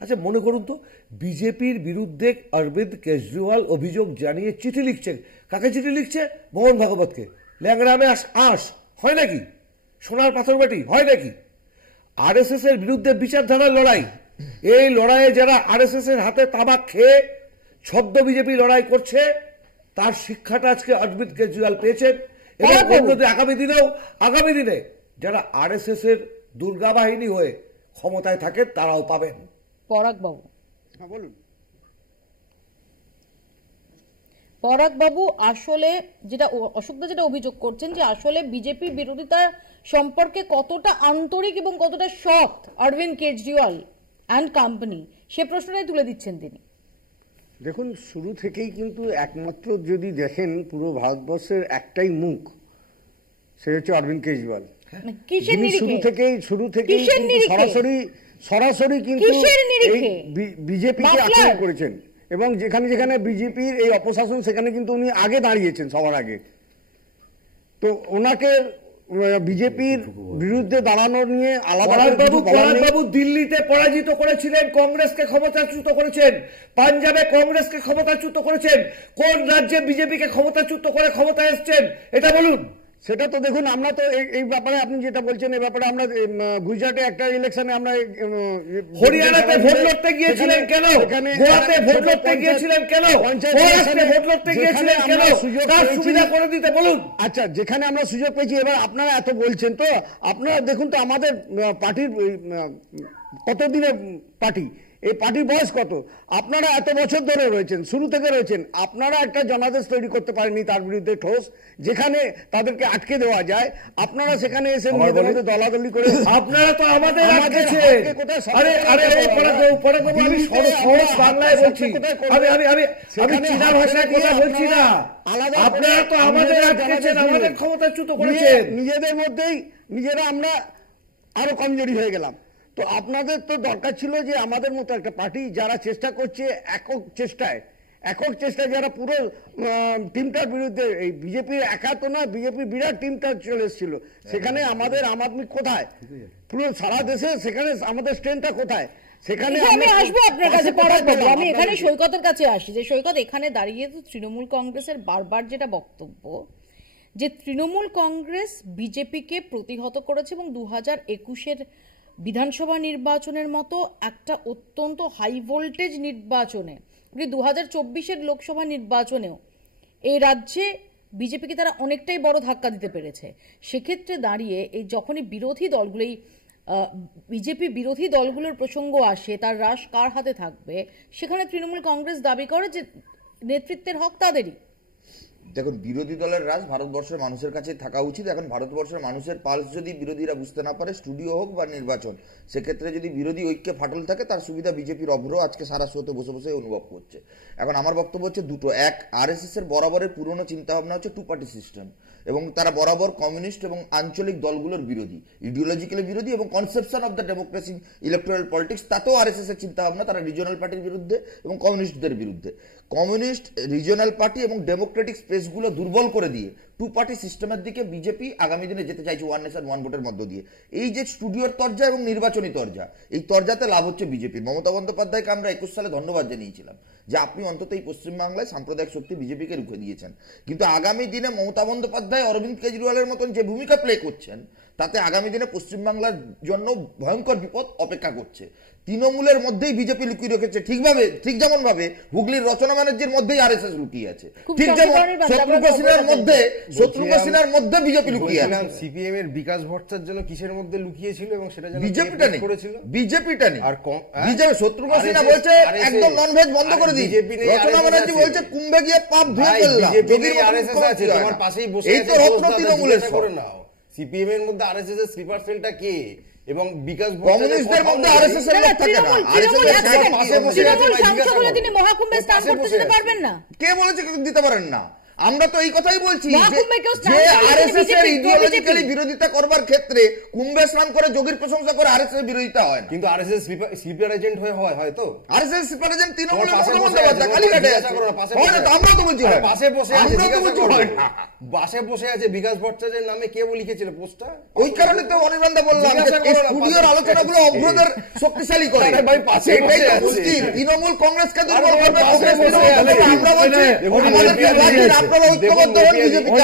আচ্ছা মনে করুন তো, বিজেপির বিরুদ্ধে অরবিন্দ কেজরিওয়াল অভিযোগ জানিয়ে চিঠি লিখছে। কাকে চিঠি লিখছে? মোহন ভাগবতকে। ল্যাংরামে আস হয় নাকি? সোনার পাথর বাটি হয় নাকি? আরএসএস এর বিরুদ্ধে বিচারধারার লড়াই, এই লড়াইয়ে যারা আরএসএস এর হাতে তাবাক খেয়ে ছদ্ম বিজেপি লড়াই করছে, তার শিক্ষাটা আজকে অরবিন্দ কেজরিওয়াল পেয়েছেন। এবং আগামী দিনে যারা আরএসএস এর দুর্গা বাহিনী হয়ে ক্ষমতায় থাকেন তারাও পাবেন। পরাগ বাবু, বলুন। পরাগ বাবু, আসলে যেটা অশোকদা যেটা অভিযোগ করছেন যে আসলে বিজেপি বিরোধিতা সম্পর্কে কতটা আন্তরিক এবং কতটা শক্ত অরবিন্দ কেজরিওয়াল অ্যান্ড কোম্পানি, সে প্রশ্নটাই তুলে দিচ্ছেন তিনি। দেখুন, শুরু থেকেই কিন্তু একমাত্র যদি দেখেন পুরো ভারতবর্ষের একটাই মুখ, সে হচ্ছে অরবিন্দ কেজরিওয়াল। শুরু থেকেই সরাসরি কিন্তু বিজেপিকে আক্রমণ করেছেন এবং যেখানে যেখানে বিজেপির এই অপশাসন সেখানে কিন্তু উনি আগে দাঁড়িয়েছেন সবার আগে। তো ওনাকে বিজেপির বিরুদ্ধে দাঁড়ানো নিয়ে আলাদা। পরাগবাবু দিল্লিতে পরাজিত করেছিলেন, কংগ্রেসকে ক্ষমতাচ্যুত করেছেন, পাঞ্জাবে কংগ্রেসকে ক্ষমতাচ্যুত করেছেন, কোন রাজ্যে বিজেপিকে ক্ষমতাচ্যুত করে ক্ষমতায় এসছেন এটা বলুন। সেটা তো দেখুন, আমরা তো এই ব্যাপারে আপনি যেটা বলছেন এই ব্যাপারে আমরা গুজরাটে একটা ইলেকশনে আমরা হরিয়ানাতে ভোট লড়তে গিয়েছিলেন কেন, গোয়াতে ভোট লড়তে গিয়েছিলেন কেন, মহারাষ্ট্রে ভোট লড়তে গিয়েছিলেন কেন, তার সুবিধা করে দিতে বলুন। আচ্ছা, যেখানে আমরা সুযোগ পেয়েছি, এবার আপনারা এত বলছেন তো আপনারা দেখুন তো আমাদের পার্টির কতদিনের পার্টি, এই পার্টির বয়স কত? আপনারা এত বছর ধরে রয়েছেন, শুরু থেকে রয়েছেন, আপনারা একটা জনাদেশ তৈরি করতে পারেননি তার বিরুদ্ধে ঠোস, যেখানে তাদেরকে আটকে দেওয়া যায়। আপনারা সেখানে এসে নিজেদের মধ্যে দলাদলি করে আপনারা তো আমাদের আটকেছেন। আরে আরে আমি সহজ বাংলায় বলছি, আমি চীনা ভাষায় কথা বলছি না। আপনারা তো আমাদের আটকেছেন, আমাদের ক্ষমতাচ্যুত করেছেন। নিজেদের মধ্যেই নিজেরা আমরা আরো কমজোরি হয়ে গেলাম। তো আপনাদের তো দরকার ছিল যে আমাদের মতো একটা পার্টি যারা চেষ্টা করছে একক চেষ্টায় যারা পুরো টিমটার বিরুদ্ধে, এই বিজেপির একা তো না, বিজেপির বিরাট টিমটা চলে এসেছিল, সেখানে আমাদের আম আদমি কোথায়, পুরো সারা দেশে সেখানে আমাদের স্ট্রেংথটা কোথায়, সেখানে আমি আসবো আপনার কাছে পরাগ বাবু। আমি এখানে সৈকতের কাছে আসি, যে সৈকত এখানে দাঁড়িয়ে তো তৃণমূল কংগ্রেসের বারবার যেটা বক্তব্য যে তৃণমূল কংগ্রেস বিজেপিকে প্রতিহত করেছে এবং 2021-এর বিধানসভা নির্বাচনের মতো একটা অত্যন্ত হাই ভোল্টেজ নির্বাচনে, 2024-এর লোকসভা নির্বাচনেও এই রাজ্যে বিজেপিকে তারা অনেকটাই বড় ধাক্কা দিতে পেরেছে। সেক্ষেত্রে দাঁড়িয়ে এই যখনই বিরোধী দলগুলো, বিজেপি বিরোধী দলগুলোর প্রসঙ্গ আসে, তার রাশ কার হাতে থাকবে, সেখানে তৃণমূল কংগ্রেস দাবি করে যে নেতৃত্বের হক তাদেরই। দেখুন, বিরোধী দলের রাজ ভারতবর্ষের মানুষের কাছে থাকা উচিত। এখন ভারতবর্ষের মানুষের পালস যদি বিরোধীরা বুঝতে না পারে, স্টুডিও হোক বা নির্বাচন, সেক্ষেত্রে যদি বিরোধী ঐক্যে ফাটল থাকে, তার সুবিধা বিজেপির অভ্র আজকে সারা শোতে বসে বসে অনুভব করছে। এখন আমার বক্তব্য হচ্ছে দুটো। এক, আরএসএস এর বরাবরের পুরনো চিন্তাভাবনা হচ্ছে টু পার্টি সিস্টেম, এবং তারা বরাবর কমিউনিস্ট এবং আঞ্চলিক দলগুলোর বিরোধী, ইডিওলজিক্যালি বিরোধী, এবং conception of the democracy electoral politics তাতেও আরএসএস এর চিন্তাভাবনা, তারা রিজিওনাল পার্টির বিরুদ্ধে এবং কমিউনিস্টদের বিরুদ্ধে। কমিউনিস্ট, রিজিওনাল পার্টি এবং ডেমোক্রেটিক স্পেসগুলো দুর্বল করে দিয়ে টু পার্টি সিস্টেমের দিকে বিজেপি আগামী দিনে যেতে চাইছে, ওয়ান নেশন ওয়ান ভোটের মধ্য দিয়ে। এই যে স্টুডিওর তরজা এবং নির্বাচনী তরজা, এই তরজাতে লাভ হচ্ছে বিজেপির। মমতা বন্দ্যোপাধ্যায়কে আমরা 21 সালে ধন্যবাদ জানিয়েছিলাম যে আপনি অন্তত এই পশ্চিমবাংলায় সাম্প্রদায়িক শক্তি বিজেপিকে রুখে দিয়েছেন। কিন্তু আগামী দিনে মমতা বন্দ্যোপাধ্যায় অরবিন্দ কেজরিওয়ালের মতন যে ভূমিকা প্লে করছেন, তাতে আগামী দিনে পশ্চিমবাংলার জন্য ভয়ঙ্কর বিপদ অপেক্ষা করছে। তৃণমূলের মধ্যেই বিজেপি লুকিয়ে রেখেছে, ঠিক যেমন ভাবে হুগলির রচনা ব্যানার্জির মধ্যেই আরএসএস লুকিয়ে আছে, ঠিক যেমন শত্রুঘ্ন সিনহার মধ্যে বিজেপি লুকিয়ে আছে। সিপিএম এর বিকাশ ভট্টাচার্যের জন্য কিসের মধ্যে লুকিয়ে ছিল এবং সেটা যেন বিজেপিটা নেই, বিজেপিটা নেই। আর বিজেপি শত্রুঘ্ন সিনহা বলছে একদম ননভেজ বন্ধ করে দিই, রচনা ব্যানার্জি বলছে কুম্ভে গিয়ে পাপ ধুয়ে ফেললাম, যোগীর আরএসএস আছে তোমার পাশেই বসে আছে, এই তো রত্ন তৃণমূলের করে নাও। সিপিএম এর মধ্যে আরএসএস এর স্লিপার সেলটা কে এবং বিকাশ কমিউনিস্টদের মধ্যে আরএসএস এর লোক থাকে না, আরএসএস এর পাশে বসে সংখ্যাগুলো তিনি মহাকুম্ভে স্থান করতে দিতে পারবেন না। কে বলেছে দিতে পারেন না? আমরা তো এই কথাই বলছি যে আরএসএস এর ইডিওলজিক্যালি বিরোধিতা করবার ক্ষেত্রে কুম্ভে স্নান করে যোগীর প্রশংসা করে আরএসএস এর বিরোধিতা হয় না। কিন্তু আরএসএস স্লিপার এজেন্ট হয় তো আরএসএস স্লিপার এজেন্ট তৃণমূলের বন্দ্যোপাধ্যায় কালীঘাটে আছে, হয় না তো? আমরা তো বলছি পাশে বসে আছে, বাসে বসে আছে বিকাশ ভট্টাচার্যের নামে কে লিখেছিল পোস্টটা? ওই কারণে তো অনির্বাণদা বললাম এই স্টুডিওর আলোচনাগুলো অভ্রদের শক্তিশালী করে। ভাই পাশে বসে আছে তৃণমূল কংগ্রেসকে দুর্বল করবে, কংগ্রেস আমরা বলছি আমাদেরকে আপনারা ঐক্যবদ্ধ হন বিজেপিকে।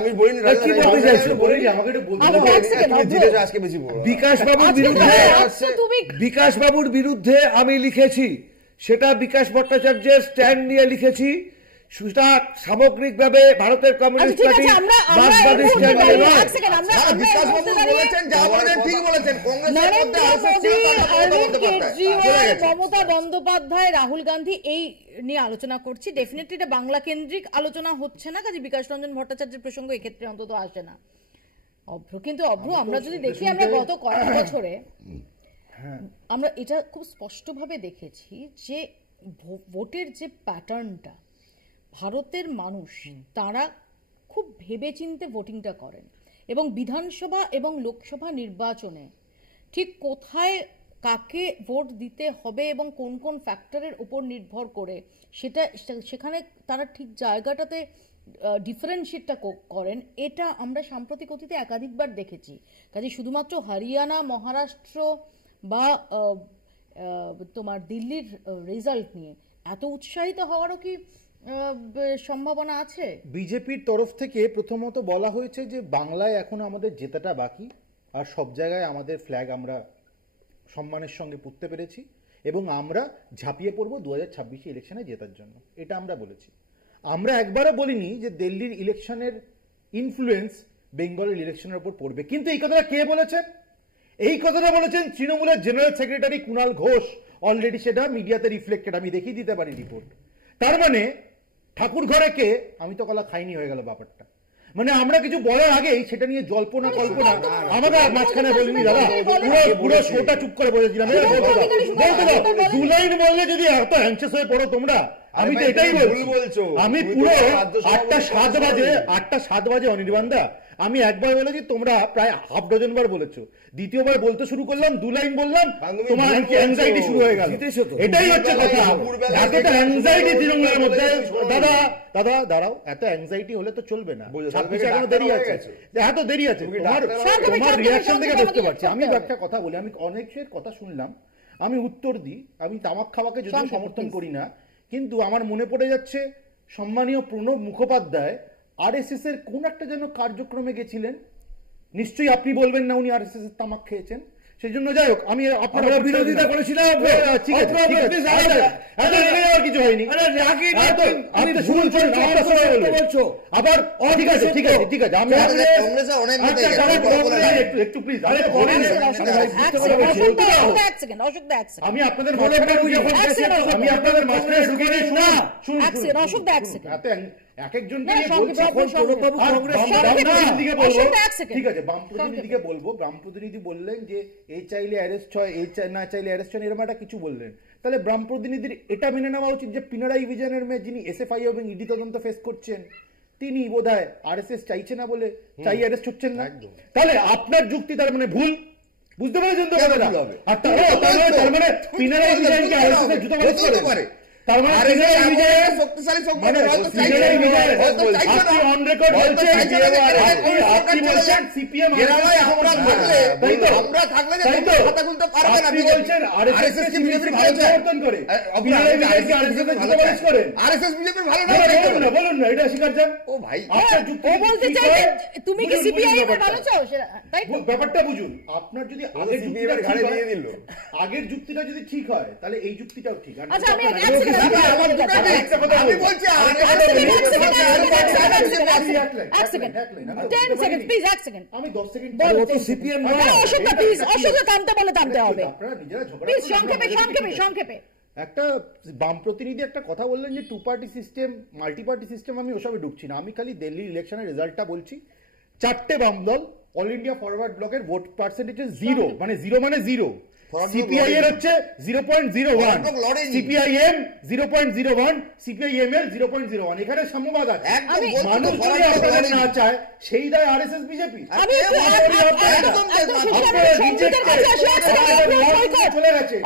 আমি বলিনি, আজকে বেশি বিকাশ বাবুর বিরুদ্ধে আমি লিখেছি, সেটা বিকাশ ভট্টাচার্যের স্ট্যান্ড নিয়ে লিখেছি, সেটা সামগ্রিকভাবে ভারতের কমিউনিস্ট পার্টি মার্ক্সবাদী স্ট্যান্ড নিয়ে নয়। বিকাশ বাবু বলেছেন, যা বলেছেন ঠিক বলেছেন, কংগ্রেসের মধ্যে আরএসএস ছিল, কেজরিওয়াল, মমতা বন্দ্যোপাধ্যায়, রাহুল গান্ধী এই নিয়ে আলোচনা করছি। ডেফিনেটলি এটা বাংলা কেন্দ্রিক আলোচনা হচ্ছে না, কাজে বিকাশ রঞ্জন ভট্টাচার্যের প্রসঙ্গ এক্ষেত্রে অন্তত আসে না। কিন্তু আমরা যদি দেখি, আমরা গত কয়েক বছরে আমরা এটা খুব স্পষ্টভাবে দেখেছি যে ভোটের যে প্যাটার্নটা, ভারতের মানুষ তারা খুব ভেবেচিন্তে ভোটিংটা করেন এবং বিধানসভা এবং লোকসভা নির্বাচনে ঠিক কোথায় কাকে ভোট দিতে হবে এবং কোন কোন ফ্যাক্টরের উপর নির্ভর করে সেখানে তারা ঠিক জায়গাটাতে ডিফারেন্সিয়েটটা করেন। এটা আমরা সাম্প্রতিক অতীতে একাধিকবার দেখেছি। কাজে শুধুমাত্র হরিয়ানা, মহারাষ্ট্র বা তোমার দিল্লির রেজাল্ট নিয়ে এত উৎসাহিত হওয়ারও কি সম্ভাবনা আছে? বিজেপির তরফ থেকে প্রথমত বলা হয়েছে যে বাংলায় এখনো আমাদের জেতাটা বাকি, আর সব জায়গায় আমাদের ফ্ল্যাগ আমরা সম্মানের সঙ্গে পুঁততে পেরেছি এবং আমরা ঝাঁপিয়ে পড়বো 2026 ইলেকশনে জেতার জন্য, এটা আমরা বলেছি। আমরা একবারও বলিনি যে দিল্লির ইলেকশনের ইনফ্লুয়েন্স বেঙ্গলের ইলেকশনের উপর পড়বে। কিন্তু এই কথাটা কে বলেছেন? এই কথাটা বলেছেন তৃণমূলের general secretary Kunal Ghosh. Already সেটা মিডিয়াতে রিফ্লেক্টেড, আমি দেখিয়ে দিতে পারি রিপোর্ট। তার মানে ঠাকুর ঘরে কে, আমি তো কলা খাইনি হয়ে গেল ব্যাপারটা। মানে আমরা কিছু বলার আগেই সেটা নিয়ে জল্পনা কল্পনা আমাদের মাঝখানে বলিনি দাদা, পুরো শোটা চুপ করে বলেছিলাম। দু লাইন বললে যদি এত অ্যাংশাস হয়ে পড়ো তোমরা, আমি তো এটাই বলছো। আমি পুরো 8টা 7 বাজে অনির্বাণদা, আমি একবার বলেছি, তোমরা প্রায় হাফ ডজন বার বলেছো। দ্বিতীয়বার বলতে শুরু করলাম, 2 লাইন বললাম, তোমার অ্যাংজাইটি শুরু হয়ে গেল। এটাই হচ্ছে কথা। এতটা অ্যাংজাইটি তৃণমূলের মধ্যে। দাদা দাঁড়াও, এত অ্যাংজাইটি হলে তো চলবে না। 26 এখনো দেরি আছে, এত দেরি আছে। তোমার রিয়াকশন থেকে বুঝতে পারছি। আমি একটা কথা বলি, আমি অনেকের কথা শুনলাম, আমি উত্তর দিই। আমি তামাক খাওয়াকে যদি সমর্থন করি না, কিন্তু আমার মনে পড়ে যাচ্ছে সম্মানীয় প্রণব মুখোপাধ্যায় আরএসএস এর কোন একটা যেন কার্যক্রমে গেছিলেন, নিশ্চয়ই আপনি বলবেন না উনি আরএসএস এর তামাক খেয়েছেন। সেই জন্য যাই হোক, আমি আপনারা বিরোধিতা করেছিলাম, ঠিক আছে কিছু হয়নি। আবার ঠিক আছে ঠিক আছে ঠিক আছে, আমি একটু প্লিজ আমি আপনাদের আমি আপনাদের মাঝখানে ঢুকিয়ে দিই না, এক একজনকে ঠিক আছে। বাম প্রতিনিধিকে বলবো, বাম প্রতিনিধি বললেন যে এই চাইলে অ্যারেস্ট হয়, এই না চাইলে অ্যারেস্ট হয়, এরকম একটা কিছু বললেন। তাহলে বাম প্রতিনিধির এটা মেনে নেওয়া উচিত যে পিনারাই বিজয়নের মেয়ে যিনি এসএফআই এবং ইডি তদন্ত ফেস করছেন, তিনি বোধহয় আরএসএস চাইছে না বলে চাই অ্যারেস্ট হচ্ছেন না। তাহলে আপনার যুক্তি তার মানে ভুল, বুঝতে পেরেছেন তো? তার মানে পিনারাই বিজয়নকে আরএসএস এর জুতো করতে পারে, তার মানে বলুন না, এটা স্বীকার যান। ও ভাই, তুমি কি সিপিআইএম এর ভালো চাও? ব্যাপারটা বুঝুন। আপনার যদি আগের যুক্তিটা যদি ঠিক হয়, তাহলে এই যুক্তিটাও ঠিক। আমি বলছি আমি 10 সেকেন্ড সংক্ষেপে একটা বাম প্রতিনিধি একটা কথা বললেন যে 2 party system, multi party system. আমি ওসবে ঢুকছি না, আমি খালি দিল্লি ইলেকশনের রেজাল্টটা বলছি। 4টে বাম দল, অল ইন্ডিয়া ফরওয়ার্ড ব্লকের ভোট পার্সেন্টেজ 0, মানে 0 মানে 0। সিপিআই এর হচ্ছে 0.01, সিপিআইএম 0.01, সিপিআইএম এর 0.01। এখানে সাম্যবাদ আছে। মানুষ যদি আপনাদের না চায়, সেই দায় আরএসএস বিজেপি।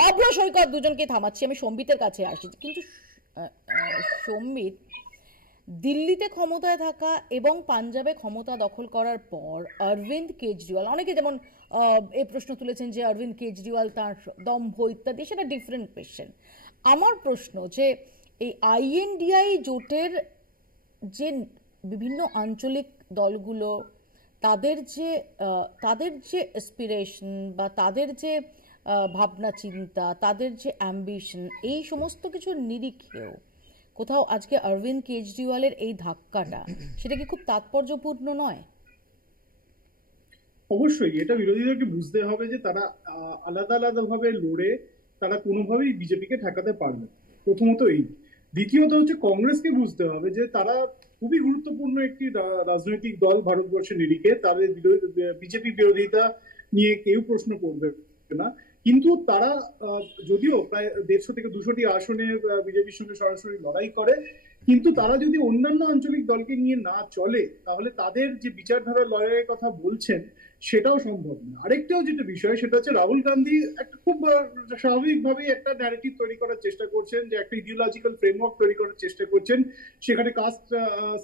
অভ্র সৈকত দুজনকে থামাচ্ছি, আমি সম্বিতের কাছে আসি। কিন্তু সম্বিত, দিল্লিতে ক্ষমতায় থাকা এবং পাঞ্জাবে ক্ষমতা দখল করার পর অরবিন্দ কেজরিওয়াল, অনেকে যেমন এই প্রশ্ন তুলেছেন যে অরবিন্দ কেজরিওয়াল তার দম্ভ ইত্যাদি, সেটা ডিফারেন্ট কোয়েশ্চেন। আমার প্রশ্ন যে এই আইএনডিআই জোটের যে বিভিন্ন আঞ্চলিক দলগুলো, তাদের যে অ্যাসপিরেশন বা তাদের যে ভাবনা চিন্তা, তাদের যে অ্যাম্বিশন, এই সমস্ত কিছুর নিরিখেও কোথাও আজকে অরবিন্দ কেজরিওয়ালের এই ধাক্কাটা, সেটা কি খুব তাৎপর্যপূর্ণ নয়? অবশ্যই এটা বিরোধীদেরকে বুঝতে হবে যে তারা আলাদা আলাদা ভাবে লড়ে তারা কোনোভাবেই বিজেপিকে ঠেকাতে পারবে না। প্রথমত এই। দ্বিতীয়ত হচ্ছে কংগ্রেসকে বুঝতে হবে যে তারা খুবই গুরুত্বপূর্ণ একটি রাজনৈতিক দল ভারতবর্ষের নিরিখে, তাদের বিজেপি বিরোধিতা নিয়ে কেউ প্রশ্ন করবে না, কিন্তু তারা যদিও প্রায় 150 থেকে 200টি আসনে বিজেপির সঙ্গে সরাসরি লড়াই করে, কিন্তু তারা যদি অন্যান্য আঞ্চলিক দলকে নিয়ে না চলে তাহলে তাদের যে বিচারধারার লড়াইয়ের কথা বলছেন সেটাও সম্ভব না। আরেকটাও যেটা বিষয় সেটা হচ্ছে রাহুল গান্ধী একটা খুব স্বাভাবিকভাবেই একটা ন্যারেটিভ তৈরি করার চেষ্টা করছেন, যে একটা ইডিওলজিক্যাল ফ্রেমওয়ার্ক তৈরি করার চেষ্টা করছেন, সেখানে কাস্ট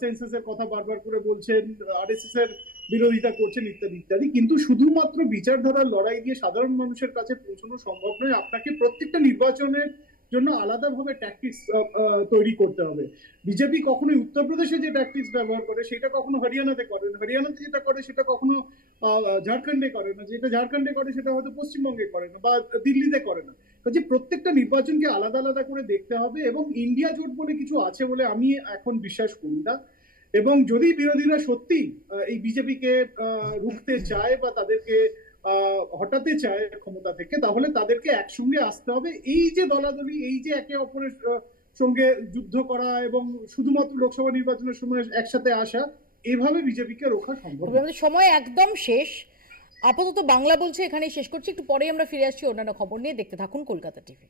সেন্সাসের কথা বারবার করে বলছেন, আরএসএস এর বিরোধিতা করছেন ইত্যাদি ইত্যাদি। কিন্তু শুধুমাত্র বিচারধারার লড়াই দিয়ে সাধারণ মানুষের কাছে পৌঁছানো সম্ভব নয়। আপনাকে প্রত্যেকটা নির্বাচনের জন্য আলাদাভাবে ট্যাকটিক্স তৈরি করতে হবে। বিজেপি কখনোই উত্তরপ্রদেশে যে ট্যাকটিক্স ব্যবহার করে সেটা কখনো হরিয়ানাতে করে না, হরিয়ানাতে যেটা করে সেটা কখনো ঝাড়খণ্ডে করে না, যেটা ঝাড়খণ্ডে করে সেটা হয়তো পশ্চিমবঙ্গে করে না বা দিল্লিতে করে না। কাজে প্রত্যেকটা নির্বাচনকে আলাদা আলাদা করে দেখতে হবে, এবং ইন্ডিয়া জোট বলে কিছু আছে বলে আমি এখন বিশ্বাস করি না। এবং যদি বিরোধীরা সত্যি এই বিজেপিকে রুখতে চায় বা তাদেরকে হটাতে চায় ক্ষমতা থেকে, তাহলে তাদেরকে একসঙ্গে আসতে হবে। এই যে দলাদলি, এই যে একে অপরের সঙ্গে যুদ্ধ করা এবং শুধুমাত্র লোকসভা নির্বাচনের সময় একসাথে আসা, এভাবে বিজেপিকে রোখা সম্ভব। আমাদের সময় একদম শেষ। আপাতত বাংলা বলছে এখানেই শেষ করছি, একটু পরেই আমরা ফিরে আসছি অন্যান্য খবর নিয়ে। দেখতে থাকুন কলকাতা টিভি।